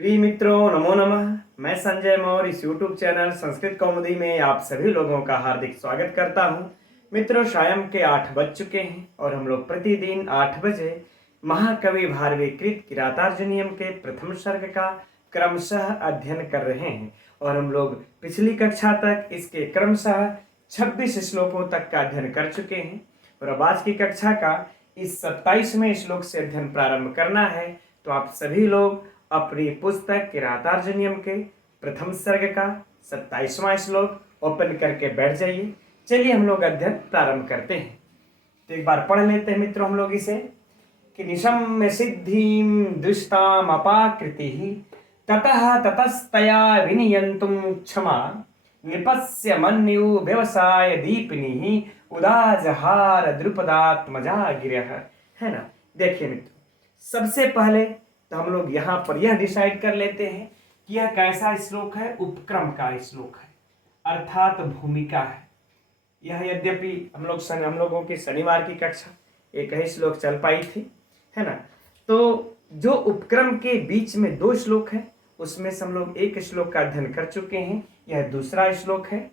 प्रिय मित्रों, नमो नमः। मैं संजय मौर्य इस YouTube चैनल संस्कृत कौमुदी में आप सभी लोगों का हार्दिक स्वागत करता हूं। मित्रों, शाम के 8 बज चुके हैं और हम लोग प्रतिदिन 8 बजे महाकवि भारवीकृत किरातार्जुनीयम के प्रथम सर्ग का क्रमशः अध्ययन कर रहे हैं और हम लोग पिछली कक्षा तक इसके क्रमशः 26 श्लोकों तक का अध्ययन कर चुके हैं और अब आज की कक्षा का इस 27वें श्लोक से अध्ययन प्रारंभ करना है। तो आप सभी लोग अपनी पुस्तक किरातार्जुनीयम के प्रथम सर्ग का 27वां श्लोक ओपन करके बैठ जाइए। चलिए हम लोग अध्ययन प्रारंभ करते हैं। तो एक बार पढ़ लेते हैं मित्रों हम लोग इसे कि निशम्य सिद्धिं दुष्टाम अपाकृति ततः ततस्तया विनियंतुम क्षमा निपस्य मन्यु व्यवसाय दीपिनी उदाजहार द्रुपदात्मजा गिरह। है ना। देखिए मित्रों, सबसे पहले तो हम लोग यहाँ पर यह डिसाइड कर लेते हैं कि यह कैसा श्लोक है। उपक्रम का श्लोक है, अर्थात भूमिका है। यह यद्यपि हम लोगों की शनिवार की कक्षा एक ही श्लोक चल पाई थी, है ना। तो जो उपक्रम के बीच में 2 श्लोक है उसमें से हम लोग एक श्लोक का अध्ययन कर चुके हैं। यह दूसरा श्लोक है,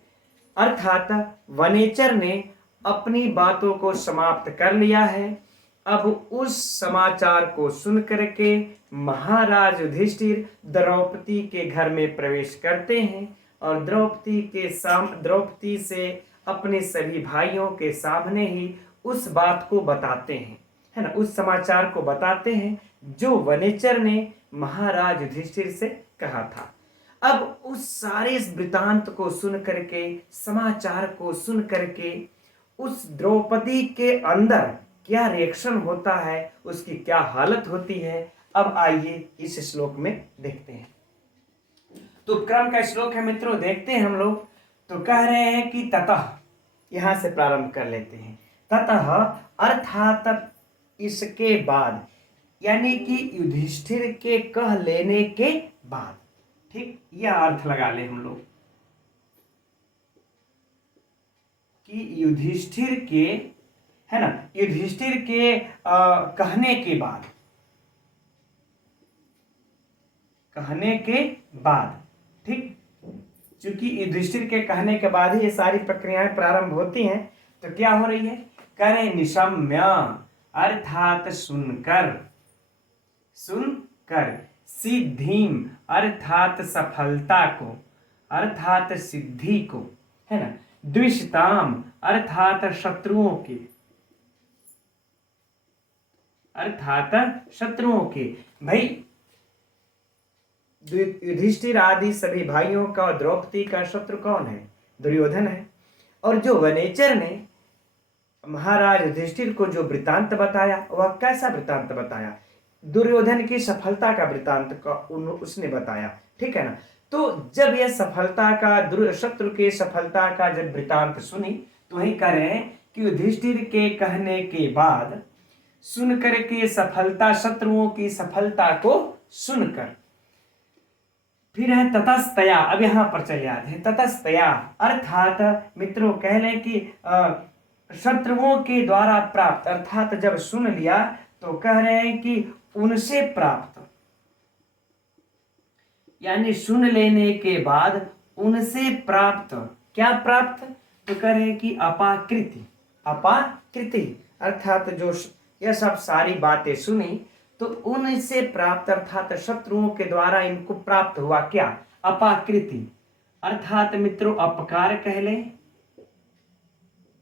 अर्थात वनेचर ने अपनी बातों को समाप्त कर लिया है। अब उस समाचार को सुन करके महाराज युधिष्ठिर द्रौपदी के घर में प्रवेश करते हैं और द्रौपदी से अपने सभी भाइयों के सामने ही उस बात को बताते हैं, है ना। उस समाचार को बताते हैं जो वनेचर ने महाराज युधिष्ठिर से कहा था। अब उस सारे इस वृतांत को सुन करके, समाचार को सुन करके उस द्रौपदी के अंदर क्या रिएक्शन होता है, उसकी क्या हालत होती है, अब आइए इस श्लोक में देखते हैं। तो क्रम का श्लोक है मित्रों, देखते हैं हम लोग। तो कह रहे हैं कि ततः, यहां से प्रारंभ कर लेते हैं। ततः अर्थात इसके बाद, यानी कि युधिष्ठिर के कह लेने के बाद। ठीक, यह अर्थ लगा ले हम लोग कि युधिष्ठिर के, है ना, युधिष्ठिर के कहने के बाद, ठीक। चूंकि युधिष्ठिर के कहने के बाद ही ये सारी प्रक्रियाएं प्रारंभ होती हैं, तो क्या हो रही है, करें निशम्य अर्थात सुनकर, सिद्धिम अर्थात सफलता को, अर्थात सिद्धि को, है ना, द्विषताम अर्थात शत्रुओं के, भाई युधिष्ठिर आदि सभी भाइयों का और द्रौपदी का शत्रु कौन है, दुर्योधन है। और जो वनेचर ने महाराज युधिष्ठिर को जो वृतांत बताया, वह कैसा वृतांत बताया, दुर्योधन की सफलता का वृतांत का उसने बताया, ठीक है ना। तो जब यह सफलता का, शत्रु के सफलता का जब वृतांत सुनी, तो वही कह रहे हैं कि युधिष्ठिर के कहने के बाद सुन करके सफलता, शत्रुओं की सफलता को सुनकर, फिर है ततस्तया। अब यहां पर चले आते हैं ततस्तया, अर्थात मित्रों कह लें कि शत्रुओं के द्वारा प्राप्त, अर्थात जब सुन लिया तो कह रहे हैं कि उनसे प्राप्त, यानी सुन लेने के बाद उनसे प्राप्त, क्या प्राप्त, तो कह रहे हैं कि अपाकृति, अर्थात जो यह सब सारी बातें सुनी तो उनसे प्राप्त, अर्थात शत्रुओं के द्वारा इनको प्राप्त हुआ क्या, अपाकृति, अर्थात मित्रों अपकार कह लें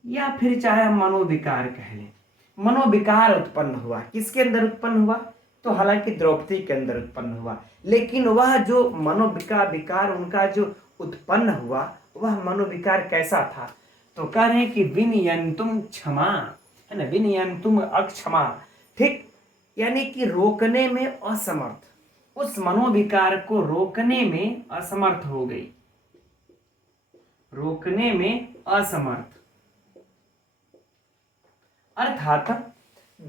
या फिर चाहे हम मनोविकार कह लें। मनोविकार उत्पन्न हुआ, किसके अंदर उत्पन्न हुआ, तो हालांकि द्रौपदी के अंदर उत्पन्न हुआ, लेकिन वह जो मनोविकार उनका जो उत्पन्न हुआ, वह मनोविकार कैसा था, तो कह रहे हैं कि विनियंतुम क्षमा, है ना, विनियंतुम अक्षमा, ठीक, यानी कि रोकने में असमर्थ, उस मनोविकार को रोकने में असमर्थ हो गई, रोकने में असमर्थ, अर्थात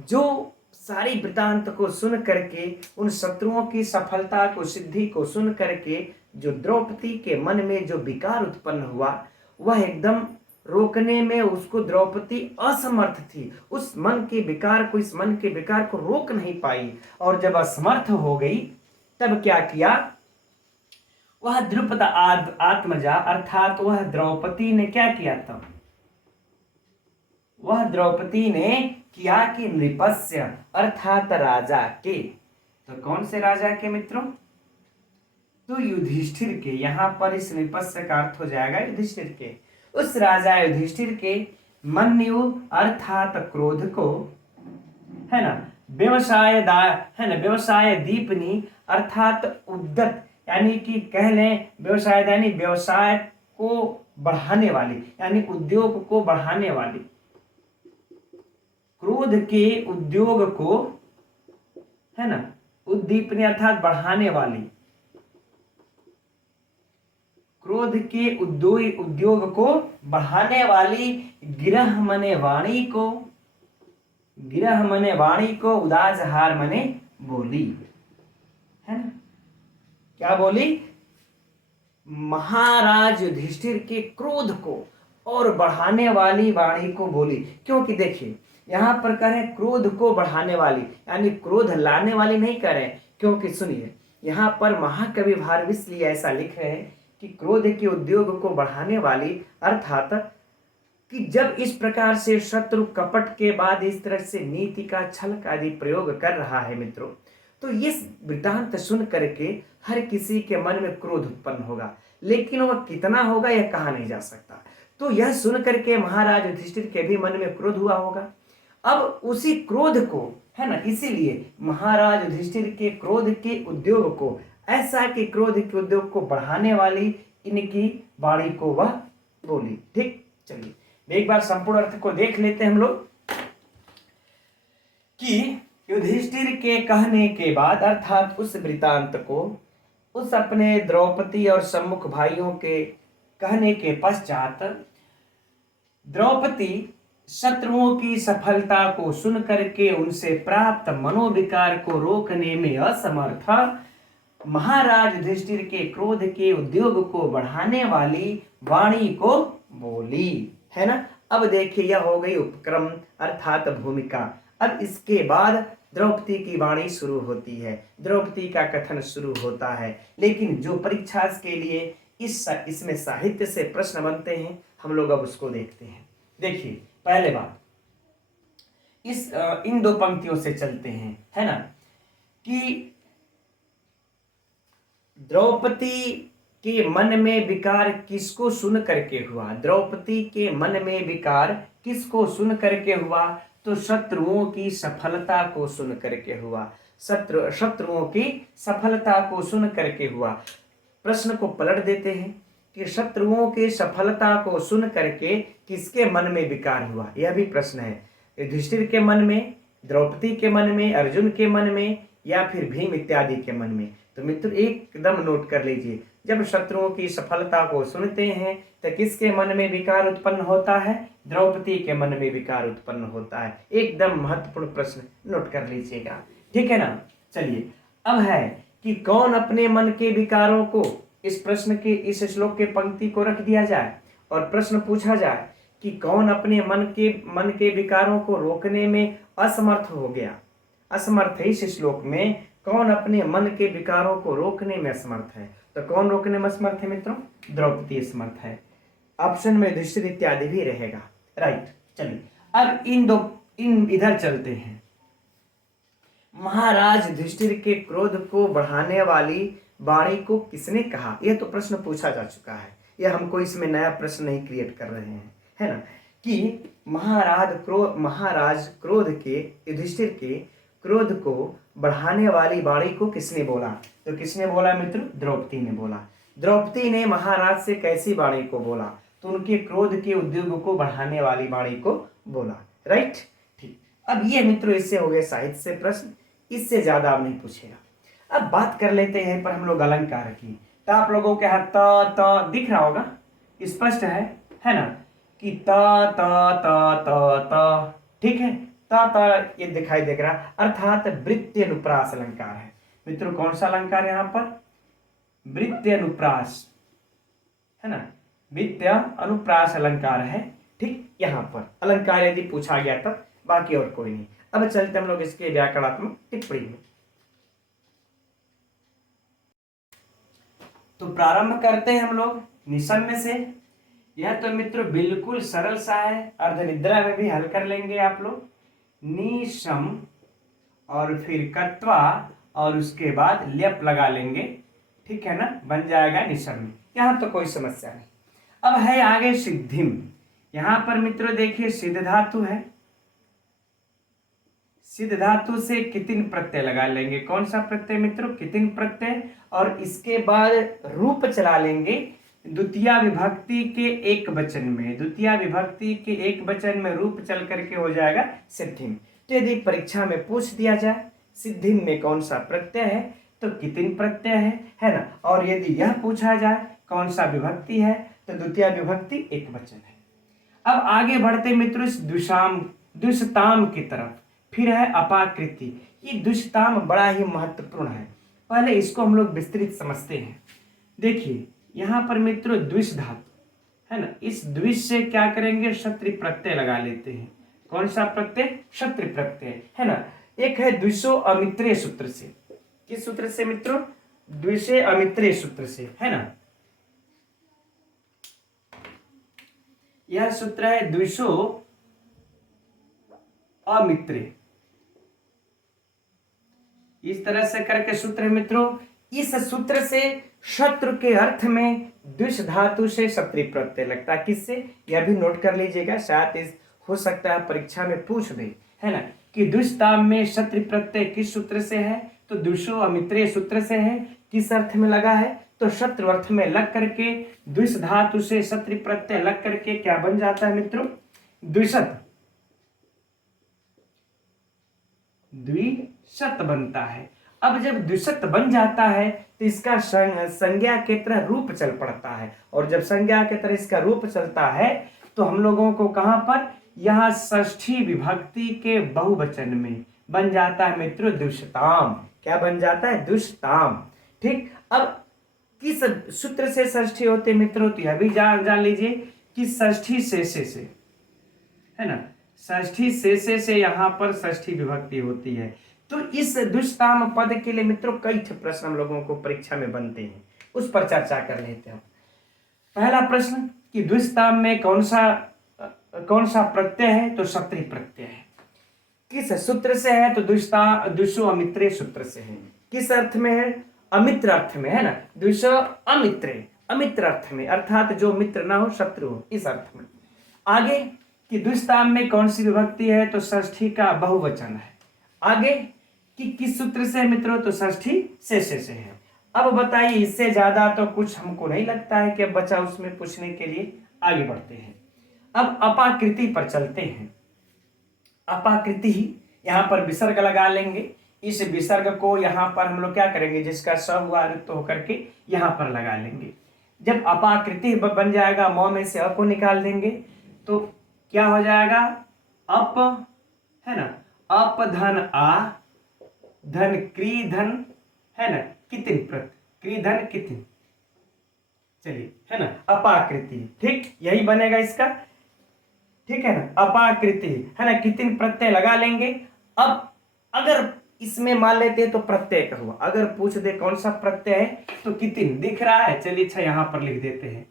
जो सारी वृतांत को सुन करके, उन शत्रुओं की सफलता को, सिद्धि को सुन करके जो द्रौपदी के मन में जो विकार उत्पन्न हुआ, वह एकदम रोकने में उसको द्रौपदी असमर्थ थी। उस मन के विकार को, इस मन के विकार को रोक नहीं पाई, और जब असमर्थ हो गई तब क्या किया, वह द्रुपद आत्मजा अर्थात वह द्रौपदी ने क्या किया, तब वह द्रौपदी ने किया कि नृपस्य अर्थात राजा के, तो कौन से राजा के मित्रों, तो युधिष्ठिर के। यहां पर इस नृपस्य का अर्थ हो जाएगा युधिष्ठिर के, उस राजा युधिष्ठिर के मन्यु अर्थात क्रोध को, है ना, है ना, व्यवसाय दीपनी अर्थात उद्दत, यानी कि कह लें व्यवसाय यानी व्यवसाय को बढ़ाने वाली, यानी उद्योग को बढ़ाने वाली, क्रोध के उद्योग को, है ना, उद्दीपनी अर्थात बढ़ाने वाली, क्रोध के उद्योग को बढ़ाने वाली गिरह मने वाणी को, गिरह मने वाणी को उदाजहार मने बोली, है ना, क्या बोली, महाराज युधिष्ठिर के क्रोध को और बढ़ाने वाली वाणी को बोली। क्योंकि देखिए यहां पर करें क्रोध को बढ़ाने वाली, यानी क्रोध लाने वाली नहीं करें, क्योंकि सुनिए यहां पर महाकवि भारवी इसलिए ऐसा लिख रहे हैं कि क्रोध के उद्योग को बढ़ाने वाली, अर्थात कि जब इस प्रकार से शत्रु कपट के बाद इस तरह से नीति का छल आदि प्रयोग कर रहा है मित्रों, तो ये वृत्तांत सुन करके हर किसी के मन में क्रोध उत्पन्न होगा, लेकिन वह कितना होगा यह कहा नहीं जा सकता। तो यह सुन करके महाराज युधिष्ठिर के भी मन में क्रोध हुआ होगा। अब उसी क्रोध को, है ना, इसीलिए महाराज युधिष्ठिर के क्रोध के उद्योग को, ऐसा कि क्रोध के उद्योग को बढ़ाने वाली इनकी वाणी को वह बोली। ठीक, चलिए एक बार संपूर्ण अर्थ को देख लेते हैं हम लोग कि युधिष्ठिर के कहने के बाद, अर्थात उस वृतांत को, उस अपने द्रौपदी और सम्मुख भाइयों के कहने के पश्चात द्रौपदी शत्रुओं की सफलता को सुन करके उनसे प्राप्त मनोविकार को रोकने में असमर्थ महाराज युधिष्ठिर के क्रोध के उद्योग को बढ़ाने वाली वाणी को बोली, है ना। अब देखिए यह हो गई उपक्रम अर्थात भूमिका। अब इसके बाद द्रौपदी की वाणी शुरू होती है, द्रौपदी का कथन शुरू होता है। लेकिन जो परीक्षा के लिए इसमें साहित्य से प्रश्न बनते हैं, हम लोग अब उसको देखते हैं। देखिए पहले बात इन दो पंक्तियों से चलते हैं, है ना, कि द्रौपदी के मन में विकार किसको सुन करके हुआ, द्रौपदी के मन में विकार किसको सुन करके हुआ, तो शत्रुओं की सफलता को सुन करके हुआ, शत्रुओं की सफलता को सुन करके हुआ। प्रश्न को पलट देते हैं कि शत्रुओं की सफलता को सुन करके किसके मन में विकार हुआ, यह भी प्रश्न है। युधिष्ठिर के मन में, द्रौपदी के मन में, अर्जुन के मन में, या फिर भीम इत्यादि के मन में। तो मित्र एकदम नोट कर लीजिए, जब शत्रुओं की सफलता को सुनते हैं तो किसके मन में विकार उत्पन्न होता है, द्रौपदी के मन में विकार उत्पन्न होता है। एकदम महत्वपूर्ण प्रश्न, नोट कर लीजिएगा, ठीक है ना। चलिए अब है कि कौन अपने मन के विकारों को, इस प्रश्न के, इस श्लोक के पंक्ति को रख दिया जाए और प्रश्न पूछा जाए कि कौन अपने मन के विकारों को रोकने में असमर्थ हो गया, असमर्थ है। इस श्लोक में कौन अपने मन के विकारों को रोकने में असमर्थ है, तो कौन रोकने में असमर्थ है मित्रों, द्रौपदी असमर्थ है। ऑप्शन में युधिष्ठिर इत्यादि भी रहेगा, राइट। चलिए अब इन इधर चलते हैं। महाराज युधिष्ठिर के क्रोध को बढ़ाने वाली वाणी को किसने कहा, यह तो प्रश्न पूछा जा चुका है, यह हमको इसमें नया प्रश्न नहीं क्रिएट कर रहे हैं, है ना, कि महाराज क्रोध के, युधिष्ठिर के क्रोध को बढ़ाने वाली वाणी को किसने बोला, तो किसने बोला मित्र, द्रौपदी ने बोला। द्रौपदी ने महाराज से कैसी वाणी को बोला, तो उनके क्रोध के उद्योग को बढ़ाने वाली वाणी को बोला, राइट। ठीक, अब ये मित्रों इससे हो गए साहित्य से प्रश्न, इससे ज्यादा अब नहीं पूछेगा। अब बात कर लेते हैं पर हम लोग अलंकार की। तो आप लोगों के हाथ त दिख रहा होगा, स्पष्ट है ना, कि त ठीक है, त ये दिखाई देख रहा, अर्थात वृत्ति अनुप्रास अलंकार है। मित्रों कौन सा अलंकार है यहाँ पर, वृत्ति अनुप्रास, है ना, वृत्ति अनुप्रास अलंकार है। ठीक, यहाँ पर अलंकार यदि पूछा गया तब, बाकी और कोई नहीं। अब चलते हम लोग इसके व्याकरणात्मक टिप्पणी में। तो प्रारंभ करते हैं हम लोग निशम्य से। यह तो मित्रों बिल्कुल सरल सा है, अर्धनिद्रा में भी हल कर लेंगे आप लोग। निशम और फिर कत्वा और उसके बाद ल्यप लगा लेंगे, ठीक है ना, बन जाएगा निशम्य। यहाँ तो कोई समस्या नहीं। अब है आगे सिद्धिम। यहां पर मित्रों देखिए सिद्ध धातु है, सिद्ध धातु से कितिन प्रत्यय लगा लेंगे। कौन सा प्रत्यय मित्रों? कितिन प्रत्यय। और इसके बाद रूप चला लेंगे द्वितीय विभक्ति के एक वचन में, द्वितीय विभक्ति के एक वचन में रूप चल करके हो जाएगा सिद्धिम। तो यदि परीक्षा में पूछ दिया जाए सिद्धिम में कौन सा प्रत्यय है, तो कितिन प्रत्यय है ना। और यदि यह पूछा जाए कौन सा विभक्ति है, तो द्वितीय विभक्ति एक वचन है। अब आगे बढ़ते मित्रों इस द्विषताम की तरफ। फिर है अपाकृति। ये द्विषताम बड़ा ही महत्वपूर्ण है, पहले इसको हम लोग विस्तृत समझते हैं। देखिए यहाँ पर मित्रों द्विष धातु है ना, इस द्विष से क्या करेंगे, शत्रु प्रत्यय लगा लेते हैं। कौन सा प्रत्यय? शत्रु प्रत्यय है ना। एक है द्विषो अमित्रे सूत्र से। किस सूत्र से मित्रों? द्विषे अमित्रे सूत्र से, है ना। यह सूत्र है द्विषो अमित्रे, इस तरह से करके सूत्र है मित्रों। इस सूत्र से शत्रु के अर्थ में द्विष धातु से शत्रु प्रत्यय लगता है। किससे? यह भी नोट कर लीजिएगा, शायद इस हो सकता है परीक्षा में पूछ दे, है ना, कि द्विषताम में शत्रु प्रत्यय किस सूत्र से है, तो द्विषो अमित्रे सूत्र से है। किस अर्थ में लगा है, तो शत्रु अर्थ में लग करके द्विष धातु से शत्रु प्रत्यय लग करके क्या बन जाता है मित्रों? द्विषत, द्विषत बनता है। अब जब द्विषत बन जाता है तो इसका संज्ञा के तरह रूप चल पड़ता है, और जब संज्ञा के तरह इसका रूप चलता है तो हम लोगों को कहां पर, यहां षष्ठी विभक्ति के बहुवचन में बन जाता है मित्रों द्विषताम। क्या बन जाता है? द्विषताम। ठीक, अब किस सूत्र से षष्ठी होते मित्रों, तो यह भी जान लीजिए कि षष्ठी से, है ना, षष्ठी से यहाँ पर षष्ठी विभक्ति होती है। तो इस दुष्ताम पद के लिए मित्रों कई प्रश्न हम लोगों को परीक्षा में बनते हैं, उस पर चर्चा कर लेते हैं। पहला प्रश्न कि दुष्ताम में कौन सा प्रत्यय है, तो शत्रु प्रत्यय है। किस सूत्र से है, तो द्विषो अमित्रे सूत्र से है। किस अर्थ में है? अमित्र अर्थ में, है ना, द्विषो अमित्रे, अमित्र अर्थ में, अर्थात जो मित्र ना हो, शत्रु हो, इस अर्थ में। आगे कि दुष्ताम में कौन सी विभक्ति है, तो षष्ठी का बहुवचन है। आगे कि किस सूत्र से है मित्रों, तो षष्ठी से है। अब बताइए, इससे ज्यादा तो कुछ हमको नहीं लगता है कि अब बचा उसमें पूछने के लिए। आगे बढ़ते हैं, अब अपाकृति पर चलते हैं। अपाकृति, यहाँ पर विसर्ग लगा लेंगे। इस विसर्ग को यहाँ पर हम लोग क्या करेंगे, जिसका स हुआ रुक्त होकर के यहाँ पर लगा लेंगे। जब अपाकृति बन जाएगा, मौ में से अ को निकाल देंगे, तो क्या हो जाएगा, अप, है ना, अप धन आ, धन क्री धन, है ना, कितिन प्रत, क्री धन कितिन, चलिए, है ना, अपाकृति। ठीक, यही बनेगा इसका, ठीक है ना, अपाकृति, है ना, कितिन प्रत्यय लगा लेंगे। अब अगर इसमें मान लेते हैं तो प्रत्यय का हुआ, अगर पूछ दे कौन सा प्रत्यय है, तो कितिन दिख रहा है, चलिए अच्छा यहां पर लिख देते हैं,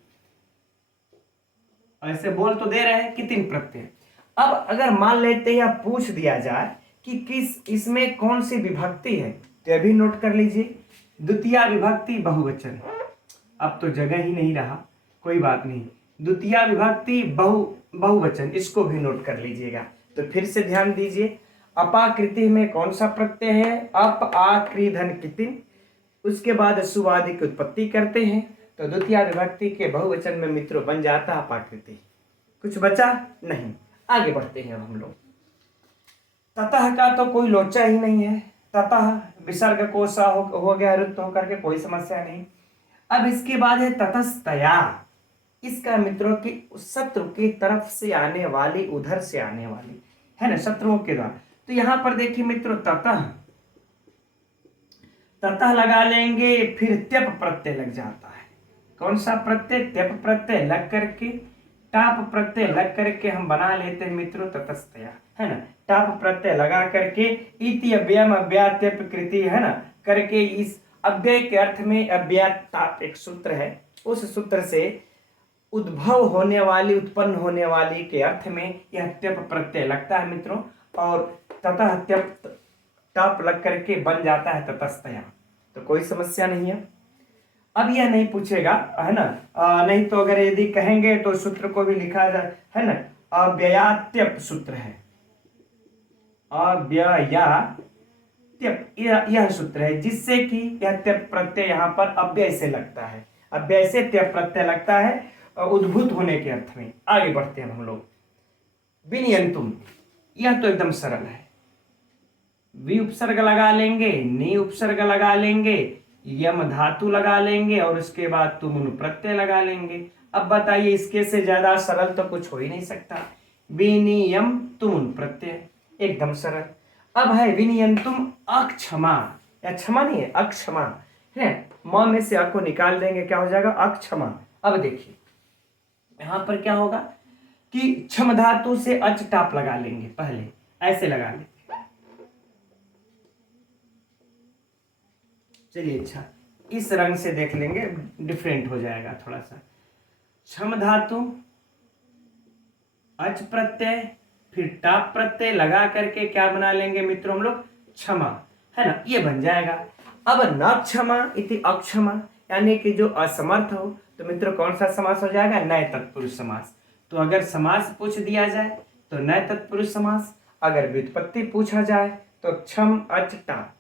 ऐसे बोल तो दे रहे हैं कितिन प्रत्यय। अब अगर मान लेते हैं या पूछ दिया जाए कि किस इसमें कौन सी विभक्ति है, तो यह भी नोट कर लीजिए, द्वितीय विभक्ति बहुवचन। अब तो जगह ही नहीं रहा, कोई बात नहीं, द्वितीय विभक्ति बहुवचन, इसको भी नोट कर लीजिएगा। तो फिर से ध्यान दीजिए, अपाकृति में कौन सा प्रत्यय है, अप आ क्री धन कितिन, उसके बाद सुवादि की उत्पत्ति करते हैं, तो द्वितीय विभक्ति के बहुवचन में मित्रों बन जाता है अपाकृति। कुछ बचा नहीं, आगे बढ़ते हैं हम लोग। ततः का तो कोई लोचा ही नहीं है, ततः विसर्ग को सा हो गया रुत होकर के, कोई समस्या नहीं। अब इसके बाद है ततस्तया, इसका मित्रों की शत्रु की तरफ से आने वाली, उधर से आने वाली, है ना, शत्रुओं के द्वारा। तो यहां पर देखिए मित्रों, ततः लगा लेंगे, फिर त्यप प्रत्यय लग जाता है। कौन सा प्रत्यय? त्यप प्रत्यय लग करके, टाप प्रत्यय लग करके हम बना लेते हैं मित्रों ततस्तया, है ना, टाप प्रत्यय लगा करके इति अव्ययम अव्यात्यप कृति, है ना, करके इस अव्यय के अर्थ में अव्ययताप एक सूत्र है, उस सूत्र से उद्भव होने वाली, उत्पन्न होने वाली के अर्थ में यह त्यप प्रत्यय लगता है मित्रों, और ततः त्यप टप लग करके बन जाता है ततस्तया। तो कोई समस्या नहीं है। अब यह नहीं पूछेगा, है ना, नहीं तो अगर यदि कहेंगे तो सूत्र को भी लिखा जाए, है ना, अव्ययात्यप सूत्र है, अव्ययात्यप यह सूत्र है, जिससे कि यह त्यप प्रत्यय यहाँ पर अव्यय से लगता है, अव्यय से त्यप प्रत्यय लगता है उद्भूत होने के अर्थ में। आगे बढ़ते हैं हम लोग। विनियंतुम, यह तो एकदम सरल है, वि उपसर्ग लगा लेंगे, नि उपसर्ग लगा लेंगे, यम धातु लगा लेंगे और उसके बाद तुम प्रत्यय लगा लेंगे। अब बताइए, इसके से ज्यादा सरल तो कुछ हो ही नहीं सकता। विनियम तुम प्रत्यय, एकदम सरल। अब है विनियंतुम अक्षमा, या क्षमा नहीं है, अक्षमा है, म में से अ को निकाल देंगे, क्या हो जाएगा, अक्षमा। अब देखिए यहां पर क्या होगा कि क्षम धातु से अच टाप लगा लेंगे, पहले ऐसे लगा लेंगे। चलिए अच्छा, इस रंग से देख लेंगे, डिफरेंट हो जाएगा थोड़ा सा। क्षम धातु, अच प्रत्यय, फिर टाप प्रत्यय लगा करके क्या बना लेंगे मित्रों हम लोग, क्षमा, है ना, ये बन जाएगा। अब न क्षमा इति अक्षमा, यानी कि जो असमर्थ हो, तो मित्रों कौन सा समास हो जाएगा, नए तत्पुरुष समास। तो अगर समास पूछ दिया जाए तो नए तत्पुरुष समास, अगर व्युत्पत्ति पूछा जाए तो क्षम अच टाप।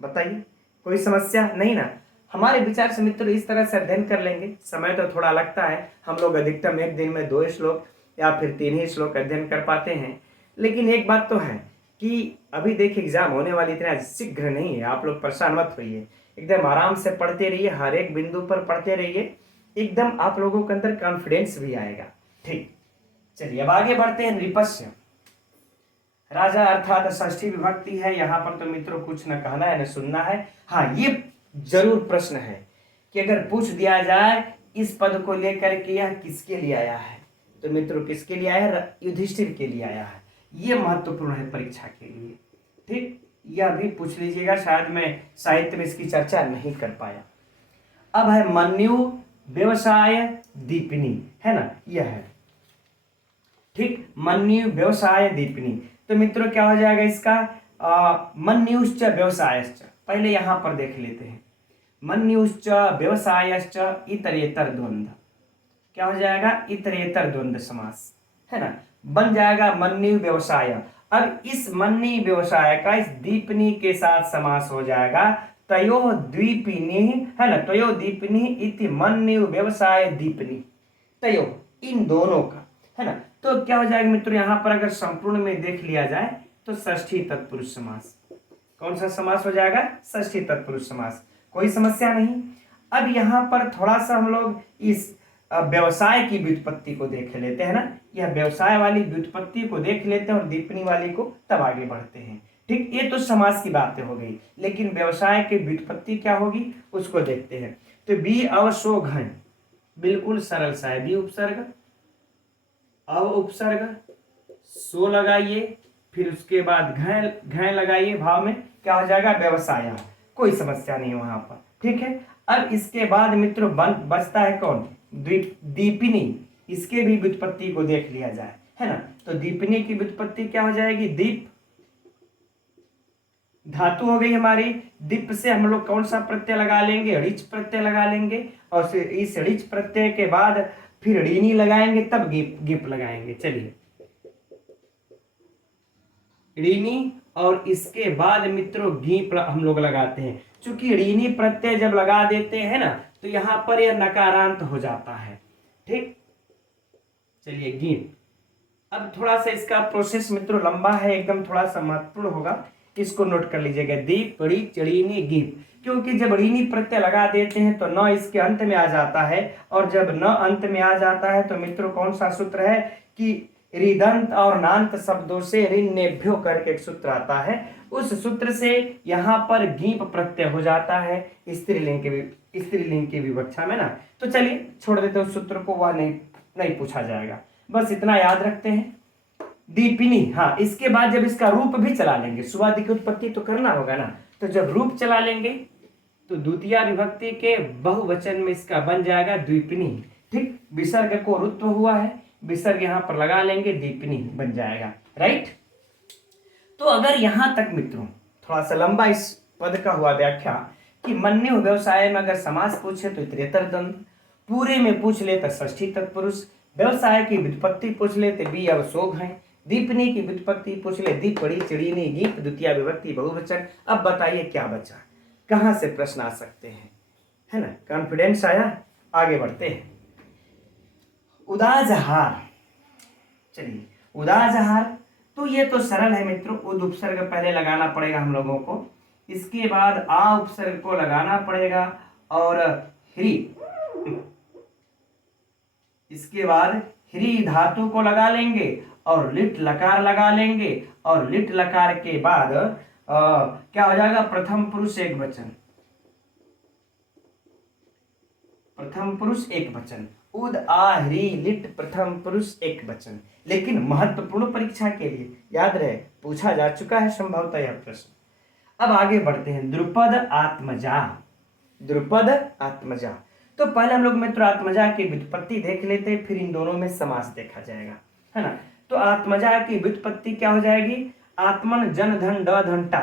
बताइए, कोई समस्या नहीं ना। हमारे विचार से मित्रों इस तरह से अध्ययन कर लेंगे, समय तो थोड़ा लगता है, हम लोग अधिकतम एक दिन में 2 श्लोक या फिर 3 ही श्लोक अध्ययन कर पाते हैं, लेकिन एक बात तो है कि अभी देखिए एग्जाम होने वाली इतना शीघ्र नहीं है, आप लोग परेशान मत होइए, एकदम आराम से पढ़ते रहिए, हर एक बिंदु पर पढ़ते रहिए, एकदम आप लोगों के अंदर कॉन्फिडेंस भी आएगा। ठीक, चलिए अब आगे बढ़ते हैं। नृपस्य, राजा अर्थात षष्ठी विभक्ति है, यहाँ पर तो मित्रों कुछ न कहना है न सुनना है। हाँ, ये जरूर प्रश्न है कि अगर पूछ दिया जाए इस पद को लेकर के यह किसके लिए आया है, तो मित्रों किसके लिए आया है, युधिष्ठिर के लिए आया है। ये महत्वपूर्ण है परीक्षा के लिए। ठीक, यह भी पूछ लीजिएगा, शायद मैं साहित्य में इसकी चर्चा नहीं कर पाया। अब है मन्यु व्यवसाय दीपिनी, है ना, यह है। ठीक, मन्यु व्यवसाय दीपिनी, तो मित्रों क्या हो जाएगा इसका, मन्युश्च व्यवसायश्च, पहले यहां पर देख लेते हैं। मन्युश्च व्यवसायश्च इतरेतर द्वंद्व, क्या हो जाएगा, इतरेतर द्वंद्व समास, है ना, बन जाएगा मन्यु व्यवसाय। अब इस मन्यु व्यवसाय का इस दीपनी के साथ समास हो जाएगा तयो द्वीपिनी, है ना, तयो दीपिनी इति मन्यु व्यवसाय दीपिनी, तयो, इन दोनों का, है ना। तो क्या हो जाएगा मित्रों, यहां पर अगर संपूर्ण में देख लिया जाए तो षष्ठी तत्पुरुष समास। कौन सा समास हो जाएगा, षष्ठी तत्पुरुष समास, कोई समस्या नहीं। अब यहां पर थोड़ा सा हम लोग इस व्यवसाय की व्युत्पत्ति को देख लेते हैं ना, यह व्यवसाय वाली व्युत्पत्ति को देख लेते हैं और दीपनी वाली को तब आगे बढ़ते हैं। ठीक, ये तो समास की बातें हो गई, लेकिन व्यवसाय की व्युत्पत्ति क्या होगी उसको देखते हैं। तो बी अवशो घन, बिल्कुल सरल सा है, बी उपसर्ग, अव उपसर्ग, सो लगाइए, फिर उसके बाद घ लगाइए, भाव में क्या हो जाएगा, व्यवसाय, कोई समस्या नहीं वहां पर। ठीक है, अब इसके बाद मित्रों बचता है कौन, दीपिनी, इसके भी व्युत्पत्ति को देख लिया जाए, है ना। तो दीपिनी की व्युत्पत्ति क्या हो जाएगी, दीप धातु हो गई हमारी, दीप से हम लोग कौन सा प्रत्यय लगा लेंगे, ऋच प्रत्यय लगा लेंगे, और फिर इस ऋच प्रत्यय के बाद फिर ऋणी लगाएंगे, तब गिप लगाएंगे। चलिए, ऋणी और इसके बाद मित्रों गीप हम लोग लगाते हैं। चूंकि ऋणी प्रत्यय जब लगा देते हैं ना, तो यहां पर यह नकारांत हो जाता है। ठीक, चलिए गीप। अब थोड़ा सा इसका प्रोसेस मित्रों लंबा है, एकदम थोड़ा सा महत्वपूर्ण होगा, इसको नोट कर लीजिएगा, दीप ऋच ऋणी गीप। क्योंकि जब ऋणी प्रत्यय लगा देते हैं तो न इसके अंत में आ जाता है, और जब न अंत में आ जाता है तो मित्रों कौन सा सूत्र है कि ऋदंत और नांत शब्दों से ऋण्यभ्यो करके एक सूत्र आता है, उस सूत्र से यहाँ पर गीप प्रत्यय हो जाता है स्त्रीलिंग की विवक्षा में ना। तो चलिए छोड़ देते हैं उस सूत्र को, वह नहीं पूछा जाएगा, बस इतना याद रखते हैं। दीपिनी, हाँ, इसके बाद जब इसका रूप भी चला लेंगे, सुवादि की उत्पत्ति तो करना होगा ना, तो जब रूप चला लेंगे तो द्वितीय विभक्ति के बहुवचन में इसका बन जाएगा द्विपनी। ठीक, विसर्ग को रुत्व हुआ है, विसर्ग यहां पर लगा लेंगे, दीपनी बन जाएगा। राइट। तो अगर यहां तक मित्रों थोड़ा सा लंबा इस पद का हुआ व्याख्या कि मन्यु व्यवसाय में अगर समास पूछे तो इतरेतर द्वंद, पूरे में पूछ ले तो षष्ठी तत्पुरुष, व्यवसाय की व्युत्पत्ति पूछ ले तो बी अवशोभ है, दीपनी की व्युत्पत्ति पूछ ले दीप बड़ी चिड़ीनी गीत द्वितीय विभक्ति बहुवचन। अब बताइए क्या बचा, कहां से प्रश्न आ सकते हैं, है ना? कॉन्फिडेंस आया? आगे बढ़ते हैं। उदाजहार, चलिए उदाजहार, तो ये तो सरल है मित्रों। उद उपसर्ग पहले लगाना पड़ेगा हम लोगों को, इसके बाद आ उपसर्ग को लगाना पड़ेगा और ह्री, इसके बाद ह्री धातु को लगा लेंगे और लिट लकार लगा लेंगे और लिट लकार के बाद क्या हो जाएगा? प्रथम पुरुष एक वचन, प्रथम पुरुष एक वचन, उद आ ह्री लिट प्रथम पुरुष एक वचन। लेकिन महत्वपूर्ण परीक्षा के लिए याद रहे, पूछा जा चुका है संभवतः यह प्रश्न। अब आगे बढ़ते हैं। द्रुपद आत्मजा, द्रुपद आत्मजा, तो पहले हम लोग मित्र आत्मजा की व्युत्पत्ति देख लेते, फिर इन दोनों में समास देखा जाएगा, है ना? तो आत्मजा की व्युत्पत्ति क्या हो जाएगी? आत्मन जन धन ड धन टा,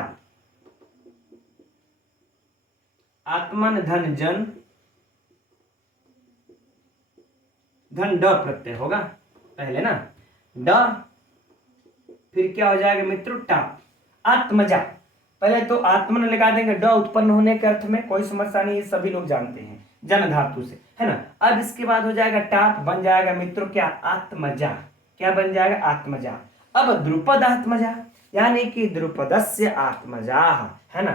आत्मन धन जन धन ड प्रत्यय होगा पहले ना, ड, फिर क्या हो जाएगा मित्रों? टा। आत्मजा, पहले तो आत्मन लगा देंगे, ड उत्पन्न होने के अर्थ में कोई समस्या नहीं, सभी लोग जानते हैं जन धातु से, है ना? अब इसके बाद हो जाएगा टाप, बन जाएगा मित्रों क्या? आत्मजा। क्या बन जाएगा? आत्मजा। अब द्रुपद आत्मजा यानी कि द्रुपदस्य आत्मजा, है ना?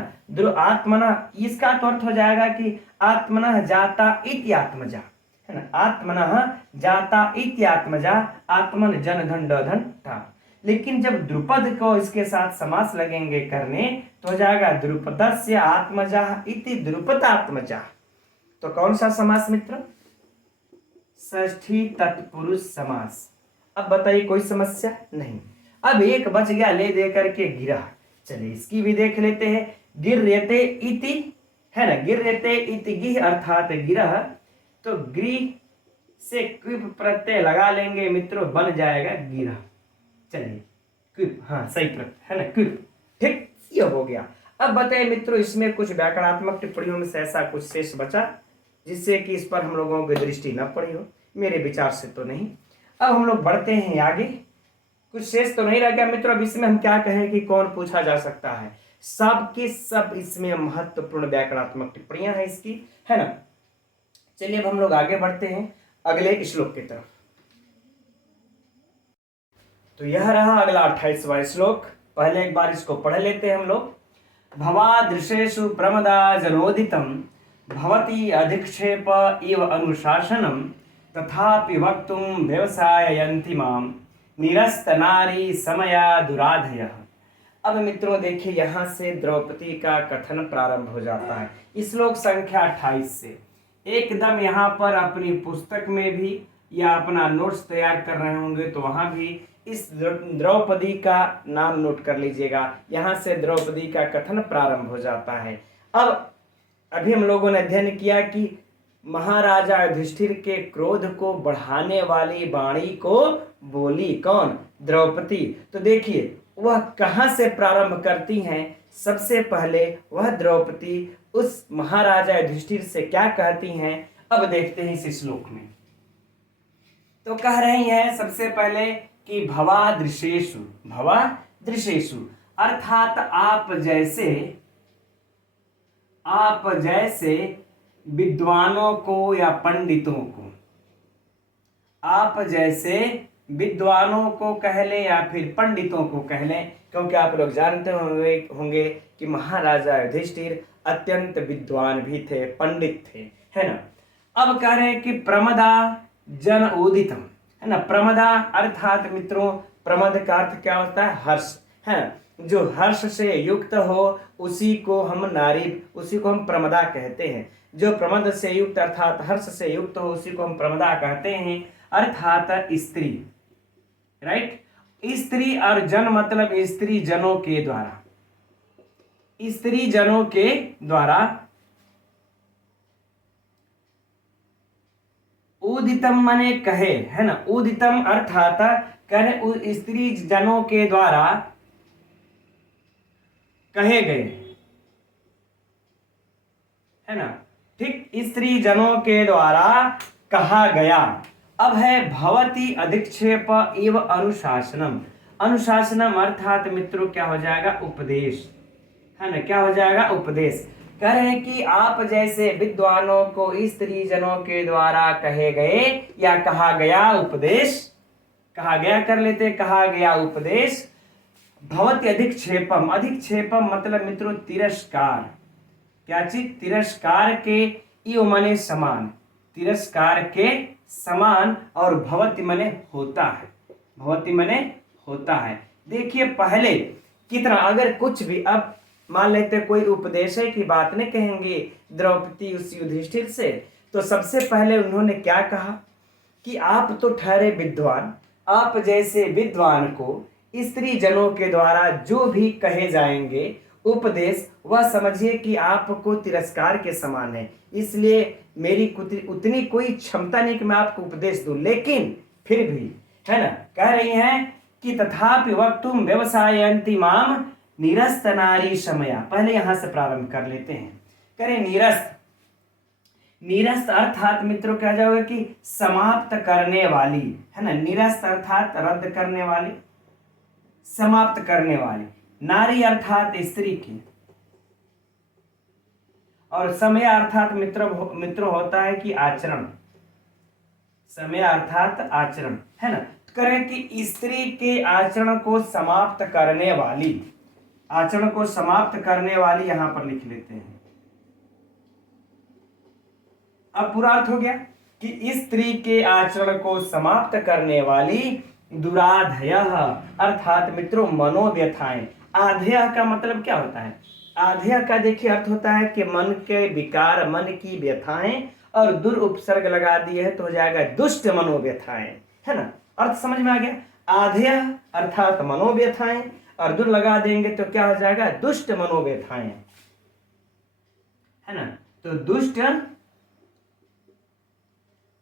आत्मना, इसका तो अर्थ हो जाएगा कि आत्मनः जाता इति आत्मजा, है ना? आत्मनः जाता इति आत्मजा, आत्मन जन धन ड धन टा। लेकिन जब द्रुपद को इसके साथ समास लगेंगे करने तो हो जाएगा द्रुपदस्य आत्मजा इति द्रुपदात्मजा। तो कौन सा समास मित्र? षष्ठी तत्पुरुष समास। अब बताइए कोई समस्या नहीं। अब एक बच गया ले दे करके गिरह, चलिए इसकी भी देख लेते हैं। गिर्यते इति, है ना? गिर्यते इति गिह अर्थात गिरह, तो गृह से क्विप प्रत्यय लगा लेंगे मित्रों, बन जाएगा गिरह। चलिए क्विप, हाँ सही प्रत्यय है ना, क्विप। ठीक, ये हो गया। अब बताइए मित्रों इसमें कुछ व्याकरणात्मक टिप्पणियों में से ऐसा कुछ शेष बचा जिससे कि इस पर हम लोगों की दृष्टि न पड़ी हो? मेरे विचार से तो नहीं। अब हम लोग बढ़ते हैं आगे। कुछ शेष तो नहीं रह गया मित्रों। अब इसमें हम क्या कहें कि कौन पूछा जा सकता है? सब के सब इसमें महत्वपूर्ण व्याकरणात्मक टिप्पणियां हैं इसकी, है ना? चलिए अब हम लोग आगे बढ़ते हैं अगले श्लोक की तरफ। तो यह रहा अगला 28वां श्लोक। पहले एक बार इसको पढ़ लेते हैं हम लोग। भवादृशेषु प्रमदा जनोदितम भवति अधिक्षेप इव अनुशासनम तथापि वक्तुम व्यवसाययन्ति माम निरस्त नारी समया दुराधयः। अब मित्रों देखिए यहाँ से द्रौपदी का कथन प्रारंभ हो जाता है श्लोक संख्या 28 से। एकदम यहाँ पर अपनी पुस्तक में भी या अपना नोट्स तैयार कर रहे होंगे तो वहाँ भी इस द्रौपदी का नाम नोट कर लीजिएगा। यहाँ से द्रौपदी का कथन प्रारंभ हो जाता है। अब अभी हम लोगों ने अध्ययन किया कि महाराजा युधिष्ठिर के क्रोध को बढ़ाने वाली वाणी को बोली कौन? द्रौपदी। तो देखिए वह कहाँ से प्रारंभ करती हैं? सबसे पहले वह द्रौपदी उस महाराजा युधिष्ठिर से क्या कहती हैं? अब देखते हैं इस श्लोक में। तो कह रही हैं सबसे पहले कि भवादृशेषु, भवादृशेषु अर्थात आप जैसे विद्वानों को या पंडितों को, आप जैसे विद्वानों को कह लें या फिर पंडितों को कह लें, क्योंकि आप लोग जानते होंगे कि महाराजा युधिष्ठिर अत्यंत विद्वान भी थे, पंडित थे, है ना? अब कह रहे हैं कि प्रमदा जन उदितम, है ना? प्रमदा अर्थात मित्रों प्रमद का अर्थ क्या होता है? हर्ष, है। जो हर्ष से युक्त हो उसी को हम प्रमदा कहते हैं। जो प्रमद से युक्त अर्थात हर्ष से युक्त हो उसी को हम प्रमदा कहते हैं, अर्थात स्त्री। राइट? स्त्री और जन मतलब स्त्री जनों के द्वारा, स्त्री जनों के द्वारा उदितम माने कहे, है ना। उदितम अर्थात कहे स्त्री जनों के द्वारा कहे गए, है ना। ठीक, स्त्री जनों के द्वारा कहा गया। अब है भवती अधिक्षेप एव अनुशासनम। अनुशासनम अर्थात मित्रों क्या हो जाएगा, उपदेश, है ना। क्या हो जाएगा, उपदेश। कह रहे हैं कि आप जैसे विद्वानों को स्त्री जनों के द्वारा कहे गए या कहा गया उपदेश, कहा गया कर लेते, कहा गया उपदेश। भवती अधिक्षेपम, अधिक्षेपम मतलब मित्रों तिरस्कार, क्या चीज, तिरस्कार के, इव माने समान, तिरस्कार के समान, और भवति माने होता है, भवति माने होता है। देखिए पहले कितना, अगर कुछ भी, अब मान लेते कोई उपदेश की बात नहीं कहेंगे द्रौपदी उस युधिष्ठिर से, तो सबसे पहले उन्होंने क्या कहा कि आप तो ठहरे विद्वान, आप जैसे विद्वान को स्त्री जनों के द्वारा जो भी कहे जाएंगे उपदेश, वह समझिए कि आपको तिरस्कार के समान है, इसलिए मेरी उतनी कोई क्षमता नहीं कि मैं आपको उपदेश दूं, लेकिन फिर भी, है ना। कह रही हैं कि तथापि वक्तुम व्यवसायन्ति माम निरस्त नारी समया। पहले यहां से प्रारंभ कर लेते हैं। करें निरस्त, निरस्त अर्थात मित्रों क्या जाओगे कि समाप्त करने वाली, है ना। निरस्त अर्थात रद्द करने वाली, समाप्त करने वाली। नारी अर्थात स्त्री की, और समय अर्थात मित्रों होता है कि आचरण, समय अर्थात आचरण, है ना। करें कि स्त्री के आचरण को समाप्त करने वाली, आचरण को समाप्त करने वाली यहां पर लिख लेते हैं। अब पूरा अर्थ हो गया कि स्त्री के आचरण को समाप्त करने वाली दुराधय अर्थात मित्रों मनोव्यथाएं। आधेय का मतलब क्या होता है, आधेय का देखिए अर्थ होता है कि मन के विकार, मन की व्यथाएं, और दुर उपसर्ग लगा दिए है तो हो जाएगा दुष्ट मनोव्यथाएं, है ना। अर्थ समझ में आ गया। आधेय अर्थात मनोव्यथाएं, और दुर लगा देंगे तो क्या हो जाएगा, दुष्ट मनोव्यथाएं, है ना। तो दुष्ट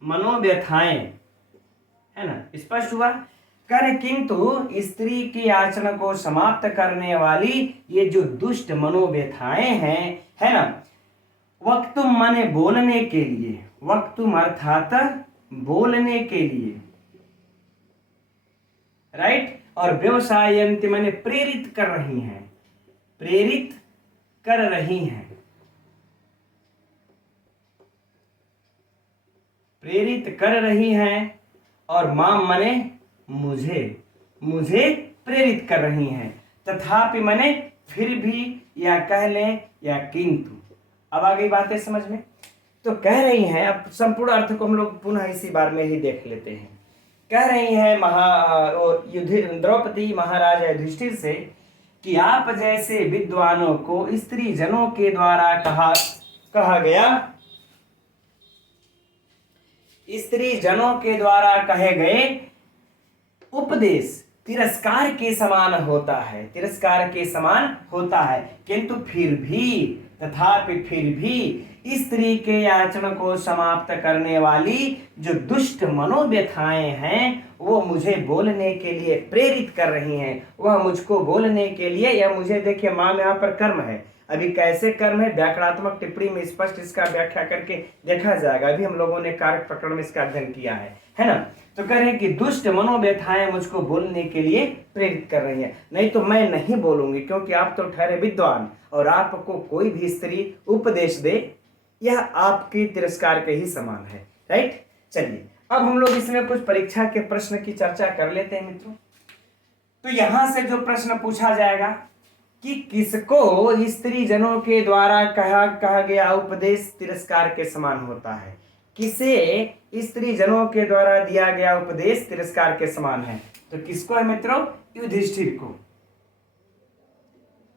मनोव्यथाएं, है ना, स्पष्ट हुआ। कर किंतु स्त्री के आचरण को समाप्त करने वाली ये जो दुष्ट मनोव्यथाएं हैं, है ना, वक्तुम माने बोलने के लिए, वक्तुम अर्थात बोलने के लिए, राइट। और व्यवसायन्ति माने प्रेरित कर रही हैं, प्रेरित कर रही हैं, प्रेरित कर रही हैं। और माम माने मुझे, मुझे प्रेरित कर रही हैं। तथापि माने फिर भी, या कह लें या किंतु। अब आ गई बातें समझ में। तो कह रही हैं, अब संपूर्ण अर्थ को हम लोग पुनः इसी बार में ही देख लेते हैं। कह रही हैं द्रौपदी महाराज युधिष्ठिर से कि आप जैसे विद्वानों को स्त्री जनों के द्वारा कहा गया, स्त्री जनों के द्वारा कहे गए उपदेश तिरस्कार के समान होता है, तिरस्कार के समान होता है। किंतु फिर भी, तथापि फिर भी स्त्री के आचरण को समाप्त करने वाली जो दुष्ट मनोव्यथाएं हैं वो मुझे बोलने के लिए प्रेरित कर रही हैं। वह मुझको बोलने के लिए, या मुझे देखिए माम यहाँ पर कर्म है, अभी कैसे कर्म है व्याकरणात्मक टिप्पणी में स्पष्ट इसका व्याख्या करके देखा जाएगा। अभी हम लोगों ने कारक प्रकरण में इसका अध्ययन किया है ना। तो कह रहे हैं कि दुष्ट मनोव्यथाएं मुझको बोलने के लिए प्रेरित कर रही हैं, नहीं तो मैं नहीं बोलूंगी, क्योंकि आप तो ठहरे विद्वान, और आपको कोई भी स्त्री उपदेश दे यह आपके तिरस्कार के ही समान है, राइट। चलिए अब हम लोग इसमें कुछ परीक्षा के प्रश्न की चर्चा कर लेते हैं मित्रों। तो यहां से जो प्रश्न पूछा जाएगा कि किसको स्त्री जनों के द्वारा कहा गया उपदेश तिरस्कार के समान होता है, किसे स्त्री जनों के द्वारा दिया गया उपदेश तिरस्कार के समान है। तो किसको है मित्रों, युधिष्ठिर को।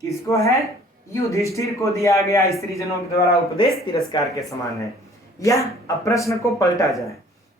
किसको है, युधिष्ठिर को दिया गया स्त्री जनों के द्वारा उपदेश तिरस्कार के समान है। यह अब प्रश्न को पलटा जाए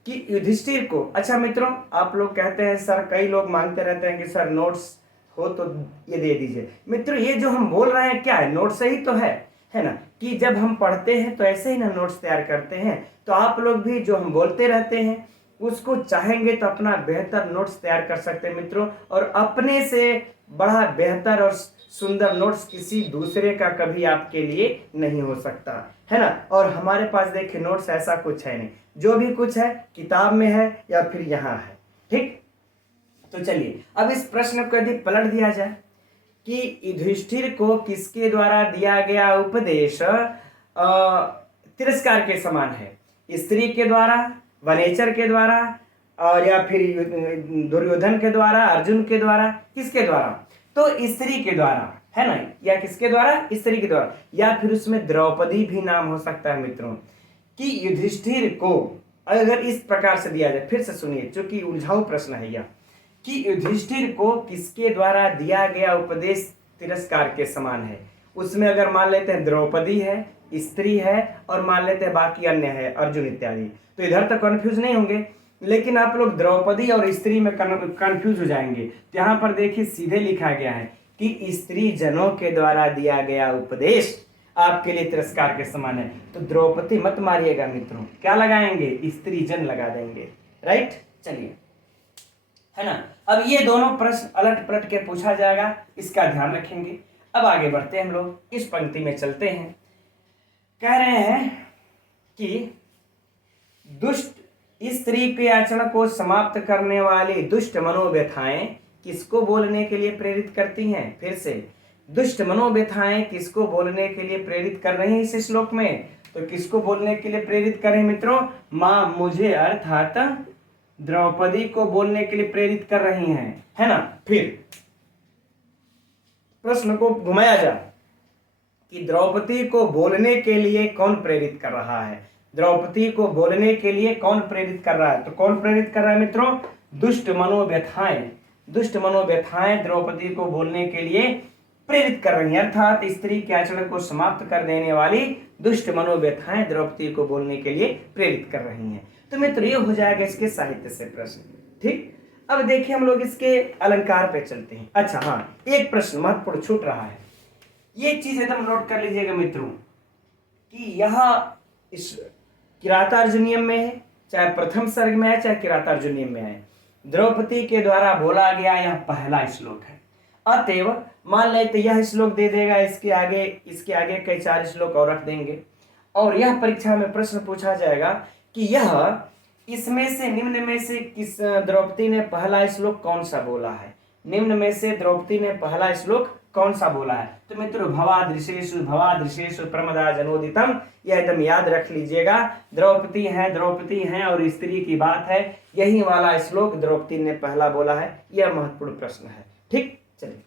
कि युधिष्ठिर को, अच्छा मित्रों आप लोग कहते हैं सर, कई लोग मांगते रहते हैं कि सर नोट्स हो तो ये दे दीजिए। मित्रों ये जो हम बोल रहे हैं क्या है, नोट से ही तो है ना। कि जब हम पढ़ते हैं तो ऐसे ही ना नोट्स तैयार करते हैं, तो आप लोग भी जो हम बोलते रहते हैं उसको चाहेंगे तो अपना बेहतर नोट्स तैयार कर सकते हैं मित्रों। और अपने से बड़ा बेहतर और सुंदर नोट्स किसी दूसरे का कभी आपके लिए नहीं हो सकता, है ना। और हमारे पास देखिए नोट्स ऐसा कुछ है नहीं, जो भी कुछ है किताब में है या फिर यहाँ है, ठीक। तो चलिए अब इस प्रश्न को यदि पलट दिया जाए कि युधिष्ठिर को किसके द्वारा दिया गया उपदेश तिरस्कार के समान है, स्त्री के द्वारा, वनेचर के द्वारा, और या फिर दुर्योधन के द्वारा, अर्जुन के द्वारा, किसके द्वारा? तो स्त्री के द्वारा, है ना, या किसके द्वारा? स्त्री के द्वारा, या फिर उसमें द्रौपदी भी नाम हो सकता है मित्रों। कि युधिष्ठिर को अगर इस प्रकार से दिया जाए, फिर से सुनिए चूंकि उलझाऊ प्रश्न है यह, कि युधिष्ठिर को किसके द्वारा दिया गया उपदेश तिरस्कार के समान है। उसमें अगर मान लेते हैं द्रौपदी है, स्त्री है, और मान लेते हैं बाकी अन्य है, अर्जुन इत्यादि, तो इधर तक कंफ्यूज नहीं होंगे। लेकिन आप लोग द्रौपदी और स्त्री में कंफ्यूज हो जाएंगे। तो यहाँ पर देखिए सीधे लिखा गया है कि स्त्री जनों के द्वारा दिया गया उपदेश आपके लिए तिरस्कार के समान है। तो द्रौपदी मत मारिएगा मित्रों, क्या लगाएंगे? स्त्री जन लगा देंगे, राइट। चलिए, है ना। अब ये दोनों प्रश्न अलट पलट के पूछा जाएगा, इसका ध्यान रखेंगे। अब आगे बढ़ते हैं हम लोग, इस पंक्ति में चलते हैं। कह रहे हैं कि दुष्ट स्त्री के आचरण को समाप्त करने वाली दुष्ट मनोव्यथाएं किसको बोलने के लिए प्रेरित करती हैं? फिर से, दुष्ट मनोव्यथाएं किसको बोलने के लिए प्रेरित कर रही हैं इस श्लोक में? तो किसको बोलने के लिए प्रेरित कर रहे हैं मित्रों? मां मुझे अर्थात द्रौपदी को बोलने के लिए प्रेरित कर रही हैं, है ना। फिर प्रश्न को घुमाया जाए कि द्रौपदी को बोलने के लिए कौन प्रेरित कर रहा है? द्रौपदी को बोलने के लिए कौन प्रेरित कर रहा है? तो कौन प्रेरित कर रहा है मित्रों? दुष्ट मनोव्यथाएं। दुष्ट मनोव्यथाएं द्रौपदी को बोलने के लिए प्रेरित कर रही हैं, अर्थात स्त्री के आचरण को समाप्त कर देने वाली दुष्ट मनोव्यथाएं द्रौपदी को बोलने के लिए प्रेरित कर रही हैं। तो मित्र ये हो जाएगा इसके साहित्य से प्रश्न, ठीक। अब देखिए हम लोग इसके अलंकार पे चलते हैं। अच्छा हाँ, एक प्रश्न महत्वपूर्ण छूट रहा है, ये चीज एकदम नोट कर लीजिएगा मित्रों कि यह इस किरातार्जुनीयम में है, चाहे प्रथम सर्ग में है, चाहे किरातार्जुनीयम में है, द्रौपदी के द्वारा बोला गया यह पहला श्लोक है। अतएव मान लेते यह श्लोक दे देगा, इसके आगे कई 4 श्लोक और रख देंगे, और यह परीक्षा में प्रश्न पूछा जाएगा कि यह इसमें से निम्न में से किस द्रौपदी ने पहला श्लोक कौन सा बोला है? निम्न में से द्रौपदी ने पहला श्लोक कौन सा बोला है? तो मित्रों भवादृशेषु प्रमदा जनोदितम, यह एकदम याद रख लीजिएगा। द्रौपदी है और स्त्री की बात है, यही वाला श्लोक द्रौपदी ने पहला बोला है। यह महत्वपूर्ण प्रश्न है, ठीक। चलिए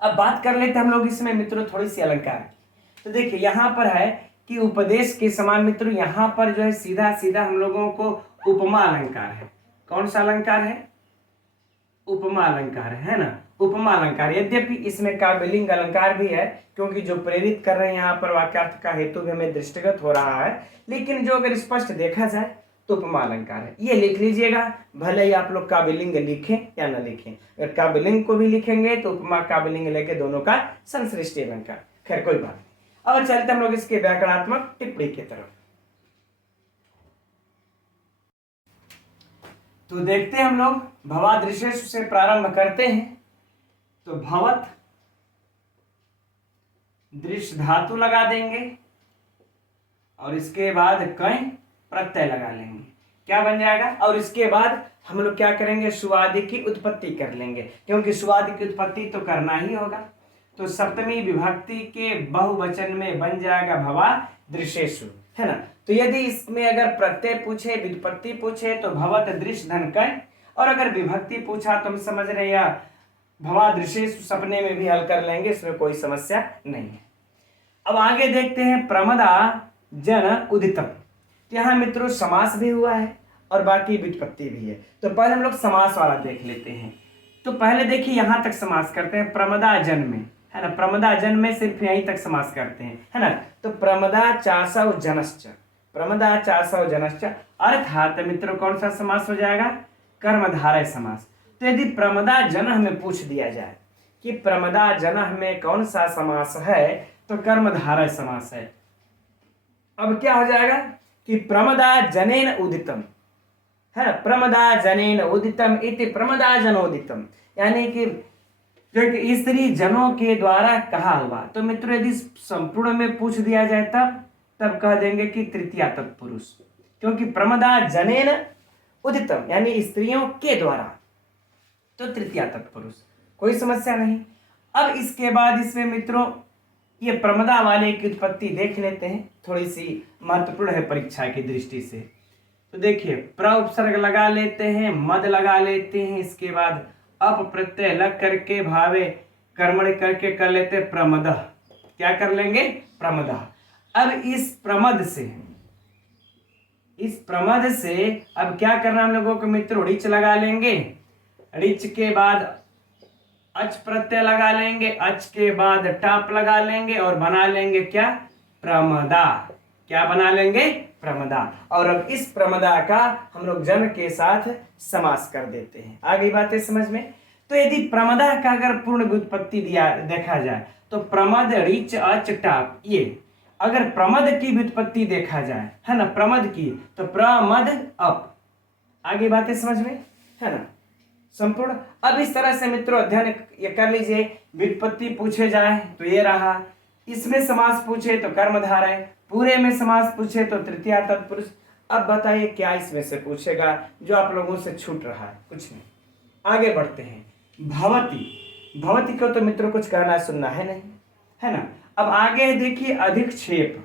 अब बात कर लेते हैं हम लोग इसमें मित्रों थोड़ी सी अलंकार की। तो देखिए यहाँ पर है कि उपदेश के समान मित्रों, यहाँ पर जो है सीधा सीधा हम लोगों को उपमा अलंकार है। कौन सा अलंकार है? उपमा अलंकार है ना, उपमा अलंकार। यद्यपि इसमें काव्यलिंग अलंकार भी है, क्योंकि जो प्रेरित कर रहे हैं यहाँ पर वाक्यार्थ का हेतु भी हमें दृष्टिगत हो रहा है, लेकिन जो अगर स्पष्ट देखा जाए तो उपमा अलंकार है। ये लिख लीजिएगा, भले ही आप लोग काव्यलिंग लिखें या न लिखें। अगर काव्यलिंग को भी लिखेंगे तो उपमा काव्यलिंग लेके दोनों का संश्लिष्ट अलंकार। खैर कोई बात नहीं। अब चलते हम लोग इसके व्याकरणात्मक टिप्पणी की तरफ। तो देखते हैं हम लोग भवादृशेषु से प्रारंभ करते हैं। तो भवत दृश्य धातु लगा देंगे और इसके बाद कई प्रत्यय लगा लेंगे, क्या बन जाएगा? और इसके बाद हम लोग क्या करेंगे? सुआदि की उत्पत्ति कर लेंगे, क्योंकि सुआदि की उत्पत्ति तो करना ही होगा। तो सप्तमी विभक्ति के बहुवचन में बन जाएगा भवादृशेषु, है ना। तो यदि इसमें अगर प्रत्यय पूछे, व्युत्पत्ति पूछे तो भवत दृश्य धन कई, और अगर विभक्ति पूछा तो हम समझ रहे या भवादृशेषु सपने में भी हल कर लेंगे, इसमें कोई समस्या नहीं है। अब आगे देखते हैं प्रमदा जन उदितम। यहाँ मित्रों समास भी हुआ है और बाकी व्युत्पत्ति भी है। तो पहले हम लोग समास वाला देख लेते हैं। तो पहले देखिए यहाँ तक समास करते हैं प्रमदा जन में, है ना। प्रमदा जन में सिर्फ यहीं तक समास करते हैं, है ना। तो प्रमदा चासव जनश्च, प्रमदा चासव जनश्च, अर्थात मित्रों कौन सा समास हो जाएगा? कर्मधारय समास। तो यदि प्रमदा जन हमें पूछ दिया जाए कि प्रमदा जन में कौन सा समास है, तो कर्मधारय समास है। अब क्या हो जाएगा कि प्रमदा जनेन उदितम, है ना, प्रमदा जनेन उदितम इति प्रमदा जनोदितम, यानी कि जो कि स्त्री जनों के द्वारा कहा हुआ। तो मित्रों यदि संपूर्ण में पूछ दिया जाए तब कह देंगे कि तृतीया तत्पुरुष, क्योंकि प्रमदा जनेन उदितम यानी स्त्रियों के द्वारा, तो तृतीया तत्पुरुष, कोई समस्या नहीं। अब इसके बाद इसमें मित्रों ये प्रमदा वाले की उत्पत्ति देख लेते हैं, थोड़ी सी महत्वपूर्ण है परीक्षा की दृष्टि से। तो देखिए प्र उपसर्ग लगा लेते हैं, मद लगा लेते हैं, इसके बाद अप प्रत्यय लग करके भावे कर्मण करके कर लेते प्रमद, क्या कर लेंगे प्रमद। अब इस प्रमद से अब क्या करना हम लोगों को मित्रों, ऋच लगा लेंगे, ऋच के बाद अच प्रत्यय लगा लेंगे, अच के बाद टाप लगा लेंगे और बना लेंगे क्या प्रमदा, क्या बना लेंगे प्रमदा। और अब इस प्रमदा का हम लोग जन के साथ समास कर देते हैं। आ गई बातें समझ में। तो यदि प्रमदा का अगर पूर्ण व्युत्पत्ति देखा जाए तो प्रमद ऋच अच टाप, ये अगर प्रमद की व्युत्पत्ति देखा जाए, है ना, प्रमद की, तो प्रमद अप। आगे बातें समझ में, है ना, संपूर्ण। अब इस तरह से मित्रों अध्ययन ये कर लीजिए, व्युत्पत्ति पूछे जाए तो ये रहा, इसमें समास पूछे तो कर्मधारय, पूरे में समास पूछे तो तृतीया तत्पुरुष। अब बताइए क्या इसमें से पूछेगा जो आप लोगों से छूट रहा है, कुछ नहीं। आगे बढ़ते हैं। भवती, भवती को तो मित्रों कुछ कहना सुनना है नहीं, है ना। अब आगे देखिए अधिक्षेप,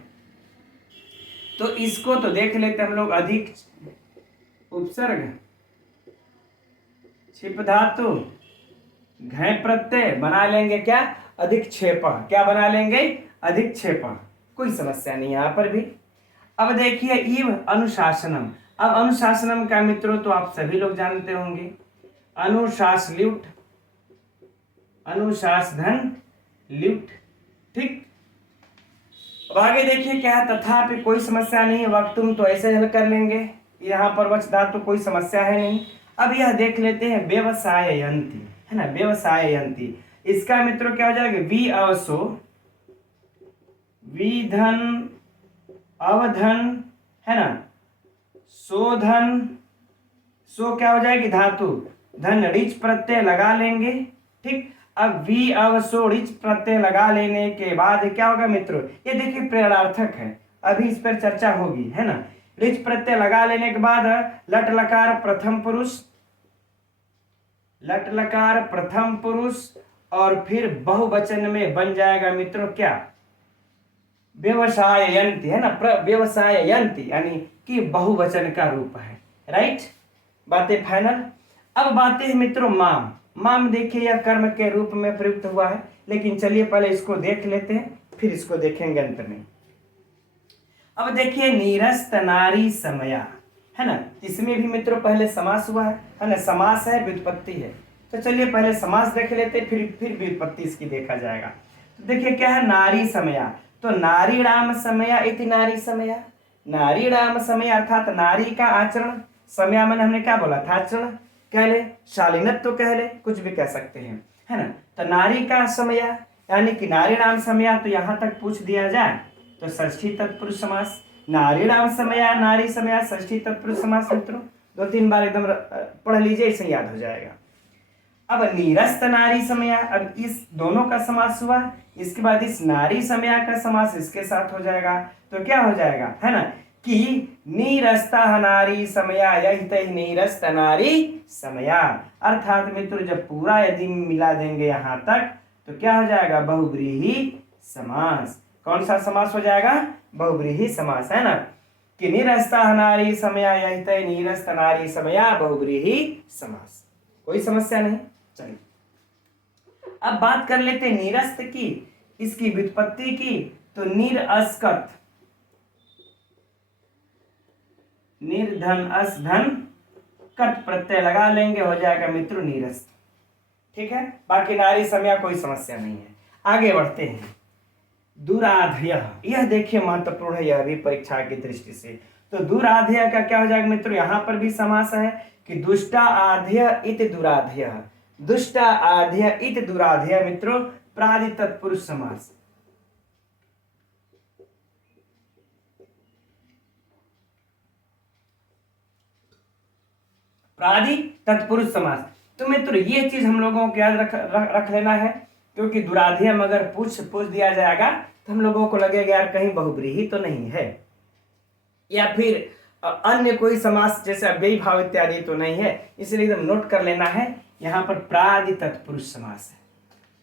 तो इसको तो देख लेते हम लोग, अधिक उपसर्ग छिप धातु घय प्रत्यय बना लेंगे क्या अधिक्षेप, क्या बना लेंगे अधिक्षेप, कोई समस्या नहीं यहां पर भी। अब देखिए इव अनुशासनम, अब अनुशासनम का मित्रों तो आप सभी लोग जानते होंगे, अनुशास ल्यूट, अनुशास धन ल्यूट, ठीक। अब आगे देखिए क्या है, तथापि कोई समस्या नहीं है, वक्तुम तो ऐसे हल कर लेंगे, यहाँ पर वच धातु कोई समस्या है नहीं। अब यह देख लेते हैं व्यवसाययन्ति, है ना, व्यवसाययन्ति, इसका मित्रों क्या हो जाएगा वी अवसो, विधन अवधन, है ना, शोधन, सो क्या हो जाएगी धातु धन ऋच प्रत्यय लगा लेंगे, ठीक। अब वी अवसो ऋच प्रत्यय लगा लेने के बाद क्या होगा मित्रों, ये देखिए प्रेरणार्थक है, अभी इस पर चर्चा होगी, है ना। ऋच प्रत्यय लगा लेने के बाद लट लकार प्रथम पुरुष, लट लकार प्रथम पुरुष, और फिर बहुवचन में बन जाएगा मित्रों क्या व्यवसाययन्ति, है ना, व्यवसाययन्ति यानी कि बहुवचन का रूप है, राइट। बातें फाइनल। अब बातें हैं मित्रों माम, माम देखिए यह कर्म के रूप में प्रयुक्त हुआ है, लेकिन चलिए पहले इसको देख लेते हैं फिर इसको देखेंगे अंत में। अब देखिए नीरस्त नारी समया, है ना, इसमें भी मित्रों पहले समास हुआ है ना, समास है व्युत्पत्ति है, तो चलिए पहले समास देख लेते फिर व्युत्पत्ति इसकी देखा जाएगा। तो देखिए क्या है नारी समया, तो नारीणाम समया इति नारी समया, नारीणाम समय अर्थात नारी का आचरण, समया मैंने हमने क्या बोला था आचरण कह ले, शालीनत्व कह ले, कुछ भी कह सकते हैं, है ना। तो नारी का समया यानी कि नारीणाम समया, तो यहां तक पूछ दिया जाए तो षष्ठी तत्पुरुष समास, नारीणाम समया नारी समया षष्ठी तत्पुरुष समास मित्रों, 2-3 बार एकदम पढ़ लीजिए, इसे याद हो जाएगा। अब नीरस्त नारी समया, अब इस दोनों का समास हुआ, इसके बाद इस नारी समया का समास इसके साथ हो जाएगा, तो क्या हो जाएगा, है ना, कि नीरस्ता नारी समया यही नीरस्त नारी समया, अर्थात मित्रों जब पूरा यदि मिला देंगे यहां तक तो क्या हो जाएगा बहुव्रीहि समास। कौन सा समास हो जाएगा बहुव्रीहि समास, है ना, कि नीरस्ता नारी समया यही नीरस्त नारी समया बहुव्रीहि समास, कोई समस्या नहीं। चलिए अब बात कर लेते हैं नीरस्त की, इसकी व्युत्पत्ति की, तो निरअस्कत, निर्धन अस धन कट प्रत्यय लगा लेंगे, हो जाएगा मित्रों नीरस्त, ठीक है। बाकी नारी समया कोई समस्या नहीं है। आगे बढ़ते हैं। दुराधय, यह देखिए महत्वपूर्ण है यह भी परीक्षा की दृष्टि से। तो दुराधय का क्या हो जाएगा मित्रों, यहां पर भी समास है कि दुष्टा आधय इति दुराधय, दुष्टा आधय इति दुराधय मित्रों प्रादि तत्पुरुष समास, प्रादि तत्पुरुष समास। तो मित्र ये चीज हम लोगों को याद रख लेना है, क्योंकि दुराधियम अगर पूछ दिया जाएगा तो हम लोगों को लगेगा यार कहीं बहुब्रीहि तो नहीं है, या फिर अन्य कोई समास जैसे अव्ययी भाव इत्यादि तो नहीं है, इसलिए एकदम नोट कर लेना है यहाँ पर प्रादि तत्पुरुष समास है।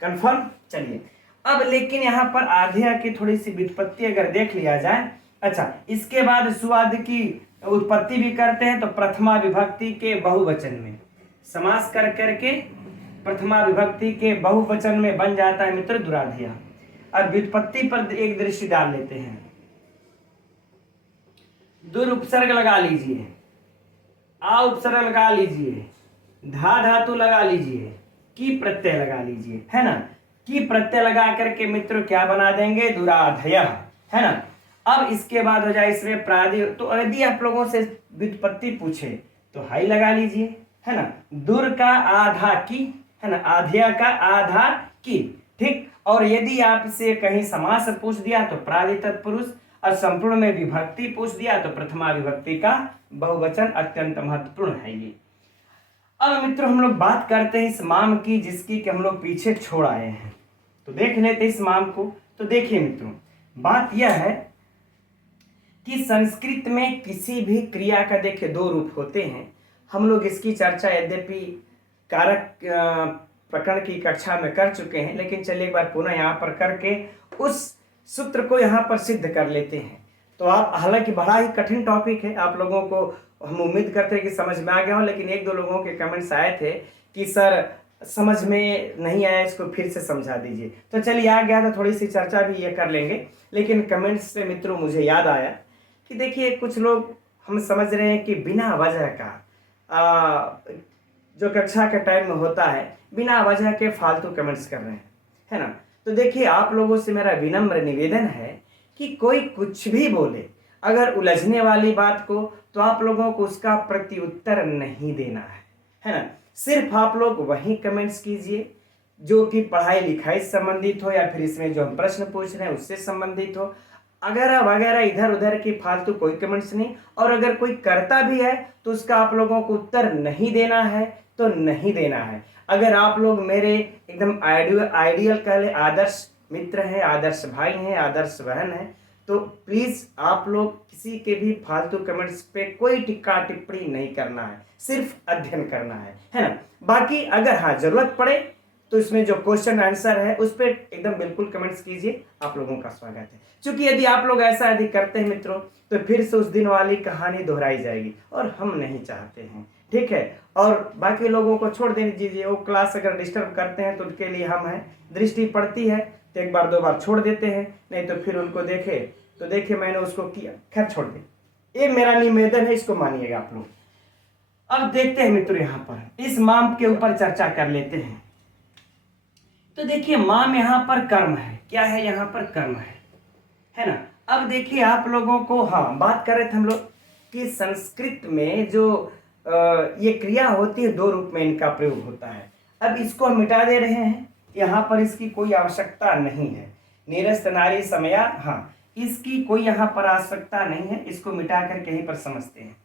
कंफर्म। चलिए अब लेकिन यहाँ पर आध्या की थोड़ी सी व्युत्पत्ति अगर देख लिया जाए। अच्छा, इसके बाद सुआद की उत्पत्ति भी करते हैं, तो प्रथमा विभक्ति के बहुवचन में समास कर करके प्रथमा विभक्ति के बहुवचन में बन जाता है मित्र दुराधिया। अब व्युत्पत्ति पर एक दृष्टि डाल लेते हैं। दुर उपसर्ग लगा लीजिए, आ उपसर्ग लगा लीजिए, धा धातु लगा लीजिए, की प्रत्यय लगा लीजिए, है ना। की प्रत्यय लगा करके मित्र क्या बना देंगे, दुराधय, है ना। अब इसके बाद हो जाए इसमें प्रादि। तो यदि आप लोगों से व्युत्पत्ति पूछे तो हाई लगा लीजिए, है ना। दुर का आधा की, है ना, आध्या का आधा की, ठीक। और यदि आपसे कहीं समास पूछ दिया तो प्रादि तत्पुरुष, और संपूर्ण में विभक्ति पूछ दिया तो प्रथमा विभक्ति का बहुवचन। अत्यंत महत्वपूर्ण है ये। अब मित्रों हम लोग बात करते हैं इस माम की, जिसकी कि हम लोग पीछे छोड़ आए हैं। तो देख लेते इस माम को। तो देखिए मित्रों, बात यह है कि संस्कृत में किसी भी क्रिया का देखिए दो रूप होते हैं। हम लोग इसकी चर्चा यद्यपि कारक प्रकरण की कक्षा में कर चुके हैं, लेकिन चलिए एक बार पुनः यहाँ पर करके उस सूत्र को यहाँ पर सिद्ध कर लेते हैं। तो आप, हालांकि बड़ा ही कठिन टॉपिक है, आप लोगों को हम उम्मीद करते हैं कि समझ में आ गया हो, लेकिन एक दो लोगों के कमेंट्स आए थे कि सर समझ में नहीं आया, इसको फिर से समझा दीजिए। तो चलिए आ गया तो थोड़ी सी चर्चा भी ये कर लेंगे। लेकिन कमेंट्स से मित्रों मुझे याद आया कि देखिए कुछ लोग हम समझ रहे हैं कि बिना वजह का जो कक्षा के टाइम में होता है, बिना वजह के फालतू कमेंट्स कर रहे हैं, है ना। तो देखिए आप लोगों से मेरा विनम्र निवेदन है कि कोई कुछ भी बोले, अगर उलझने वाली बात को, तो आप लोगों को उसका प्रत्युत्तर नहीं देना है ना। सिर्फ आप लोग वही कमेंट्स कीजिए जो कि पढ़ाई लिखाई से संबंधित हो, या फिर इसमें जो हम प्रश्न पूछ रहे हैं उससे संबंधित हो। अगर वगैरह इधर उधर की फालतू कोई कमेंट्स नहीं। और अगर कोई करता भी है तो उसका आप लोगों को उत्तर नहीं देना है तो नहीं देना है। अगर आप लोग मेरे एकदम आइडियल कह ले आदर्श मित्र हैं, आदर्श भाई हैं, आदर्श बहन हैं, तो प्लीज आप लोग किसी के भी फालतू कमेंट्स पे कोई टिक्का टिप्पणी नहीं करना है, सिर्फ अध्ययन करना है ना। बाकी अगर हाँ जरूरत पड़े तो इसमें जो क्वेश्चन आंसर है उस पर एकदम बिल्कुल कमेंट्स कीजिए, आप लोगों का स्वागत है। क्योंकि यदि आप लोग ऐसा यदि करते हैं मित्रों तो फिर से उस दिन वाली कहानी दोहराई जाएगी, और हम नहीं चाहते हैं, ठीक है। और बाकी लोगों को छोड़ देने दीजिए, वो क्लास अगर डिस्टर्ब करते हैं तो उनके लिए हम हैं। दृष्टि पड़ती है तो एक बार दो बार छोड़ देते हैं, नहीं तो फिर उनको देखे तो देखिए मैंने उसको किया, खैर छोड़ दे। ये मेरा निवेदन है, इसको मानिएगा आप लोग। अब देखते हैं मित्रों यहाँ पर इस माम के ऊपर चर्चा कर लेते हैं। तो देखिए माम यहाँ पर कर्म है, क्या है यहाँ पर कर्म है ना। अब देखिए आप लोगों को, हाँ बात कर रहे थे हम लोग कि संस्कृत में जो ये क्रिया होती है दो रूप में इनका प्रयोग होता है। अब इसको हम मिटा दे रहे हैं, यहाँ पर इसकी कोई आवश्यकता नहीं है। निरस्त नारी समया, हाँ इसकी कोई यहाँ पर आवश्यकता नहीं है, इसको मिटा कर कहीं पर समझते हैं।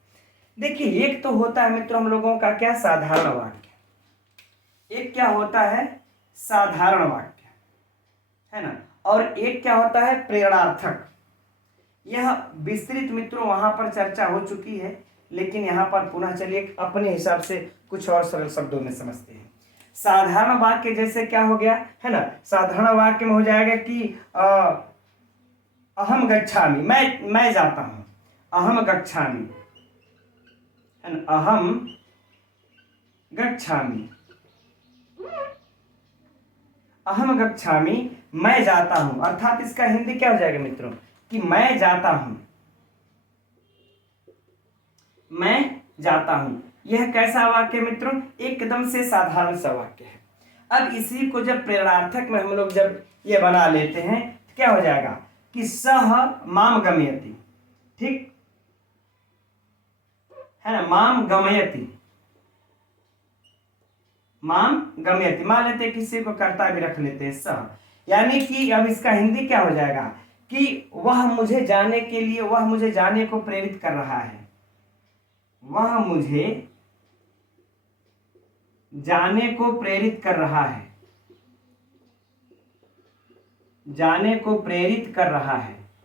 देखिए एक तो होता है मित्रों हम लोगों का क्या, साधारण वाक्य। एक क्या होता है, साधारण वाक्य, है ना। और एक क्या होता है, प्रेरणार्थक। यह विस्तृत मित्रों वहां पर चर्चा हो चुकी है, लेकिन यहाँ पर पुनः चलिए अपने हिसाब से कुछ और सरल शब्दों में समझते हैं। साधारण वाक्य जैसे क्या हो गया, है ना। साधारण वाक्य में हो जाएगा कि अहम गच्छामि, मैं जाता हूं, अहम गच्छामि, है ना, अहम गच्छामि, अहम गच्छामि, मैं जाता हूं। अर्थात इसका हिंदी क्या हो जाएगा मित्रों कि मैं जाता हूं, मैं जाता हूं। यह कैसा वाक्य मित्रों, एकदम से साधारण सा वाक्य है। अब इसी को जब प्रेरणार्थक में हम लोग जब ये बना लेते हैं तो क्या हो जाएगा कि सह माम गमयति, ठीक है ना, माम गमयति, माम गमयति। मान लेते हैं किसी को कर्ता भी रख लेते हैं सह, यानी कि अब इसका हिंदी क्या हो जाएगा कि वह मुझे जाने के लिए, वह मुझे जाने को प्रेरित कर रहा है, वह मुझे जाने को प्रेरित कर रहा है, जाने को प्रेरित कर रहा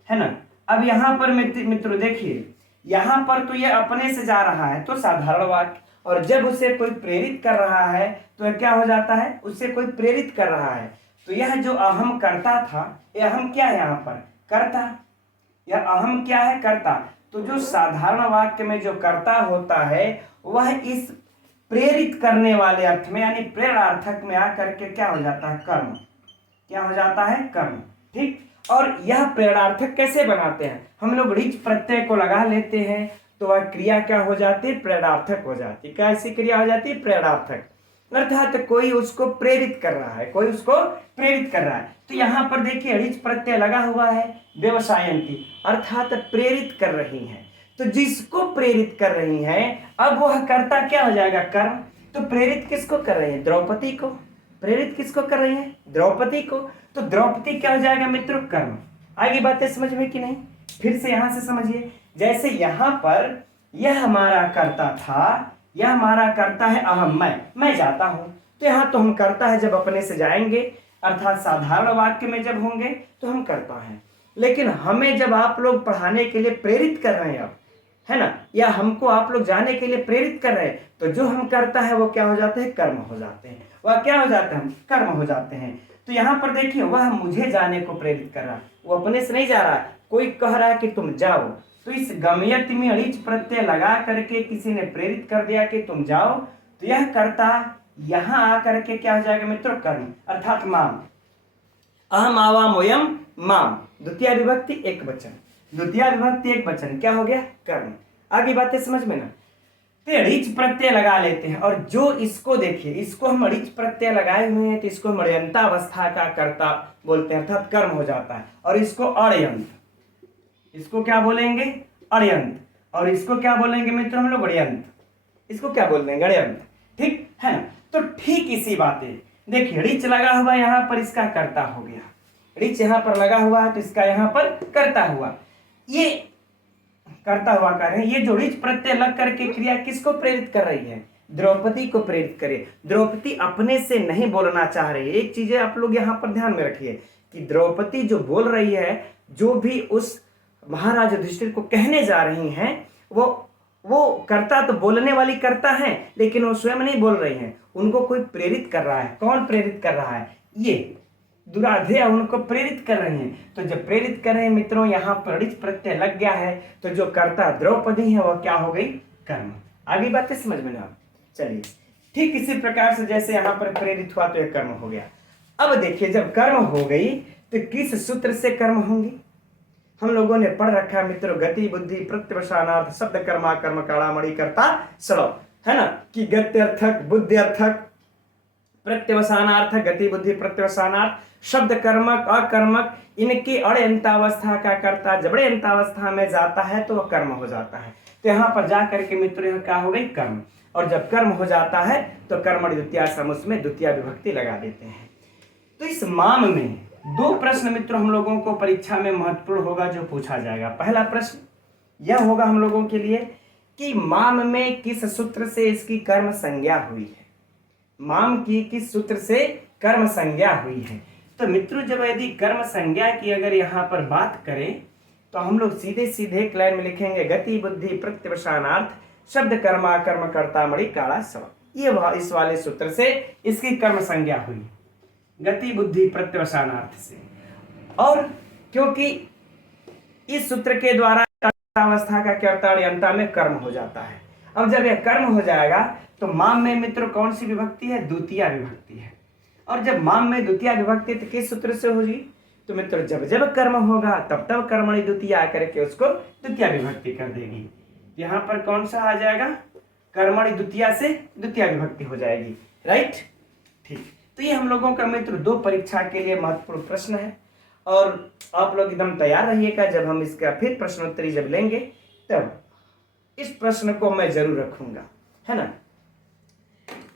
है ना। अब यहां पर मित्रों देखिए, यहां पर तो ये अपने से जा रहा है तो साधारण वाक्य, और जब उसे कोई प्रेरित कर रहा है तो क्या हो जाता है, उससे कोई प्रेरित कर रहा है। तो यह जो अहम कर्ता था, यह अहम क्या है यहाँ पर, कर्ता। यह अहम क्या है, कर्ता। तो जो साधारण वाक्य में जो कर्ता होता है वह इस प्रेरित करने वाले अर्थ में यानी प्रेरणार्थक में आकर के क्या हो जाता है, कर्म। क्या हो जाता है, कर्म। ठीक। और यह प्रेरणार्थक कैसे बनाते हैं, हम लोग ऋच प्रत्यय को लगा लेते हैं तो वह क्रिया क्या हो जाती है, प्रेरणार्थक हो जाती है। कैसी क्रिया हो जाती है, प्रेरणार्थक। अर्थात कोई उसको प्रेरित कर रहा है, कोई उसको प्रेरित कर रहा है। तो यहाँ पर देखिए ऋच प्रत्यय लगा हुआ है, व्यवसायंती, अर्थात प्रेरित कर रही है। तो जिसको प्रेरित कर रही है अब वह कर्ता क्या हो जाएगा, कर्म। तो प्रेरित किसको कर रही है, द्रौपदी को। प्रेरित किसको कर रही है, द्रौपदी को। तो द्रौपदी क्या हो जाएगा मित्रों, कर्म। आगे बातें समझ में कि नहीं, फिर से यहां से समझिए। जैसे यहां पर यह हमारा कर्ता था, यह हमारा कर्ता है अहम, मैं जाता हूं। तो यहां तो हम कर्ता है जब अपने से जाएंगे, अर्थात साधारण वाक्य में जब होंगे तो हम कर्ता हैं। लेकिन हमें जब आप लोग पढ़ाने के लिए प्रेरित कर रहे हैं अब, है ना, या हमको आप लोग जाने के लिए प्रेरित कर रहे हैं, तो जो हम करता है वो क्या हो जाते हैं, कर्म हो जाते हैं। वह क्या हो जाते हैं, कर्म हो जाते हैं। तो यहाँ पर देखिए वह मुझे जाने को प्रेरित कर रहा है, वो अपने से नहीं जा रहा, कोई कह रहा है कि तुम जाओ। तो इस गमयति में ऋच प्रत्यय लगा करके किसी ने प्रेरित कर दिया कि तुम जाओ, तो यह कर्ता यहां आकर के क्या हो जाएगा मित्रों, कर्म, अर्थात माम। अहम आवामोयम माम, द्वितीय विभक्ति एक वचन, द्वितीय विभक्ति एक वचन, क्या हो गया, कर्म। आगे बातें समझ में ना। तो ऋच प्रत्यय लगा लेते हैं, और जो इसको देखिए, इसको हम ऋच प्रत्यय लगाए हुए हैं तो इसको हम अण्यन्तावस्था का कर्ता बोलते हैं, अर्थात कर्म हो जाता है। और इसको अण्यन्त, इसको क्या बोलेंगे, अण्यन्त। और इसको क्या बोलेंगे मित्रों हम लोग, अण्यन्त। इसको क्या बोल देंगे, अण्यन्त। ठीक है ना। तो ठीक इसी बातें देखिए, ऋच लगा हुआ यहाँ पर, इसका कर्ता हो गया। ऋच यहाँ पर लगा हुआ है तो इसका यहाँ पर कर्ता हुआ। ये करता हुआ कार्य है। ये जो ऋच प्रत्यय लग करके क्रिया किसको प्रेरित कर रही है, द्रौपदी को प्रेरित करे। द्रौपदी अपने से नहीं बोलना चाह रही है। एक चीज आप लोग यहाँ पर ध्यान में रखिए कि द्रौपदी जो बोल रही है, जो भी उस महाराज युधिष्ठिर को कहने जा रही हैं, वो करता तो बोलने वाली करता है, लेकिन वो स्वयं नहीं बोल रही हैं, उनको कोई प्रेरित कर रहा है। कौन प्रेरित कर रहा है, ये दुराध्याय उनको प्रेरित कर रहे हैं। तो जब प्रेरित कर रहे हैं मित्रों, यहाँ पर ऋच प्रत्यय लग गया है, तो जो कर्ता द्रौपदी है वह क्या हो गई, कर्म। आगे बातें समझ में ना। चलिए, ठीक इसी प्रकार से जैसे यहाँ पर प्रेरित हुआ तो यह कर्म हो गया। अब देखिए, जब कर्म हो गई तो किस सूत्र से कर्म होंगी, हम लोगों ने पढ़ रखा है मित्रों, गति बुद्धि प्रत्यवसानार्थ शब्द कर्मा कर्म काड़ा मणि कर्ता सड़क, है ना, कि गति अर्थक, बुद्धि अर्थक, प्रत्यवसानार्थ, गति बुद्धि प्रत्यवसानार्थ, शब्द कर्मक अकर्मक, इनकी अण्यन्तावस्था का कर्ता जब अण्यन्तावस्था में जाता है तो वह कर्म हो जाता है। तो यहाँ पर जाकर के मित्रों यह क्या हो गई, कर्म। और जब कर्म हो जाता है तो कर्मणि द्वितीया समुस में द्वितीय विभक्ति लगा देते हैं। तो इस माम में दो प्रश्न मित्रों हम लोगों को परीक्षा में महत्वपूर्ण होगा जो पूछा जाएगा। पहला प्रश्न यह होगा हम लोगों के लिए कि माम में किस सूत्र से इसकी कर्म संज्ञा हुई है, माम की किस सूत्र से कर्म संज्ञा हुई है। तो मित्रों जब यदि कर्म संज्ञा की अगर यहाँ पर बात करें तो हम लोग सीधे सीधे एक लाइन में लिखेंगे, गति बुद्धि प्रत्यवसानार्थ शब्द कर्मा कर्म कर्ता मणि काड़ा सव, ये इस वाले सूत्र से इसकी कर्म संज्ञा हुई, गति बुद्धि प्रत्यवसानार्थ से। और क्योंकि इस सूत्र के द्वारा अवस्था का कर्ता अण्यन्ता में कर्म हो जाता है। अब जब यह कर्म हो जाएगा तो माम में मित्रों कौन सी विभक्ति है, द्वितीय विभक्ति है। और जब माम में द्वितीय विभक्ति तो किस सूत्र से होगी, तो मित्रों जब जब कर्म होगा तब तब कर्मणि द्वितीय आकर के उसको द्वितीय विभक्ति कर देगी। यहाँ पर कौन सा आ जाएगा, कर्मणि द्वितीय से द्वितीय विभक्ति हो जाएगी, राइट। ठीक, तो ये हम लोगों का मित्र दो परीक्षा के लिए महत्वपूर्ण प्रश्न है, और आप लोग एकदम तैयार रहिएगा। जब हम इसका फिर प्रश्नोत्तरी जब लेंगे तब इस प्रश्न को मैं जरूर रखूंगा, है ना।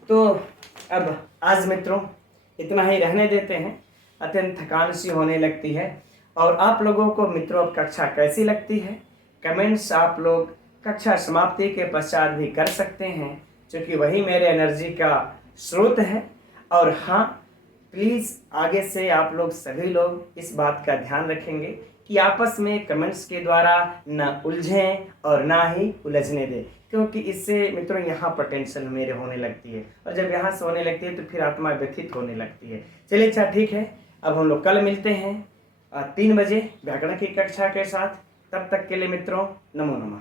तो अब आज मित्रों इतना ही रहने देते हैं, अत्यंत थकान सी होने लगती है। और आप लोगों को मित्रों अब कक्षा कैसी लगती है, कमेंट्स आप लोग कक्षा समाप्ति के पश्चात भी कर सकते हैं, क्योंकि वही मेरे एनर्जी का स्रोत है। और हाँ, प्लीज़ आगे से आप लोग सभी लोग इस बात का ध्यान रखेंगे कि आपस में कमेंट्स के द्वारा न उलझें और ना ही उलझने दें, क्योंकि इससे मित्रों यहाँ पर टेंशन मेरे होने लगती है, और जब यहाँ से होने लगती है तो फिर आत्मा व्यथित होने लगती है। चलिए अच्छा ठीक है, अब हम लोग कल मिलते हैं 3 बजे व्याकरण की कक्षा के साथ। तब तक के लिए मित्रों, नमो नमः।